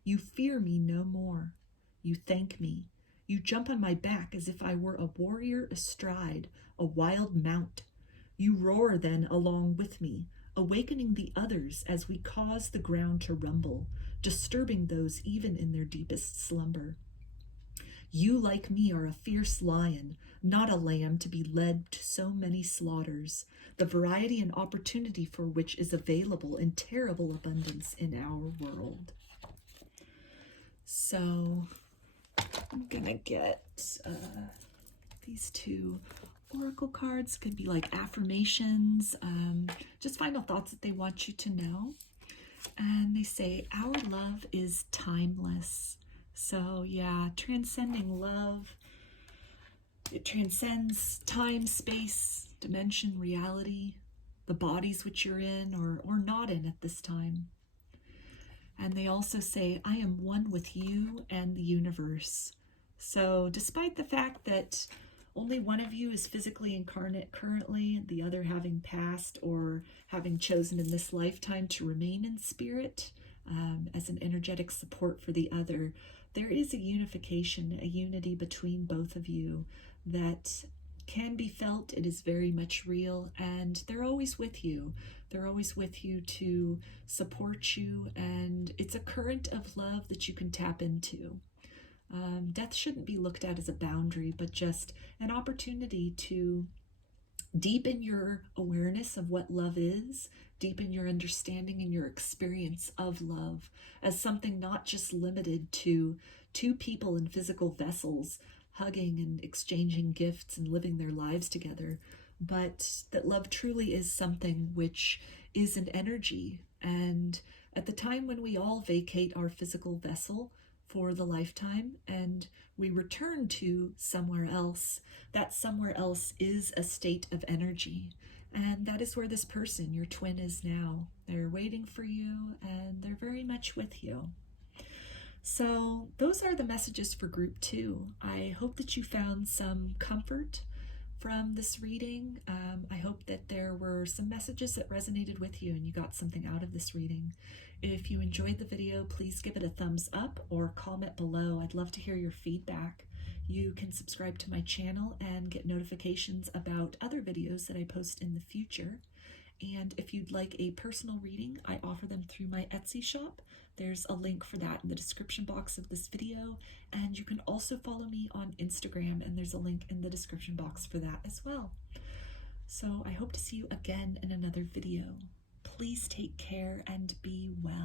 You fear me no more. You thank me. You jump on my back as if I were a warrior astride a wild mount. You roar then along with me, awakening the others as we cause the ground to rumble, disturbing those even in their deepest slumber. You, like me, are a fierce lion, not a lamb to be led to so many slaughters, the variety and opportunity for which is available in terrible abundance in our world. So I'm gonna get these two oracle cards. Could be like affirmations, just final thoughts that they want you to know. And they say, our love is timeless. So yeah, transcending love. It transcends time, space, dimension, reality, the bodies which you're in or not in at this time. And they also say, I am one with you and the universe. So despite the fact that only one of you is physically incarnate currently, the other having passed or having chosen in this lifetime to remain in spirit as an energetic support for the other, there is a unification, a unity between both of you that can be felt. It is very much real, and they're always with you. They're always with you to support you, and it's a current of love that you can tap into. Death shouldn't be looked at as a boundary, but just an opportunity to deepen your awareness of what love is, deepen your understanding and your experience of love as something not just limited to two people in physical vessels hugging and exchanging gifts and living their lives together, but that love truly is something which is an energy. And at the time when we all vacate our physical vessel for the lifetime and we return to somewhere else, that somewhere else is a state of energy. And that is where this person, your twin, is now. They're waiting for you and they're very much with you. So those are the messages for group 2. I hope that you found some comfort from this reading. I hope that there were some messages that resonated with you and you got something out of this reading. If you enjoyed the video, please give it a thumbs up or comment below. I'd love to hear your feedback. You can subscribe to my channel and get notifications about other videos that I post in the future. And if you'd like a personal reading, I offer them through my Etsy shop. There's a link for that in the description box of this video. And you can also follow me on Instagram, and there's a link in the description box for that as well. So I hope to see you again in another video. Please take care and be well.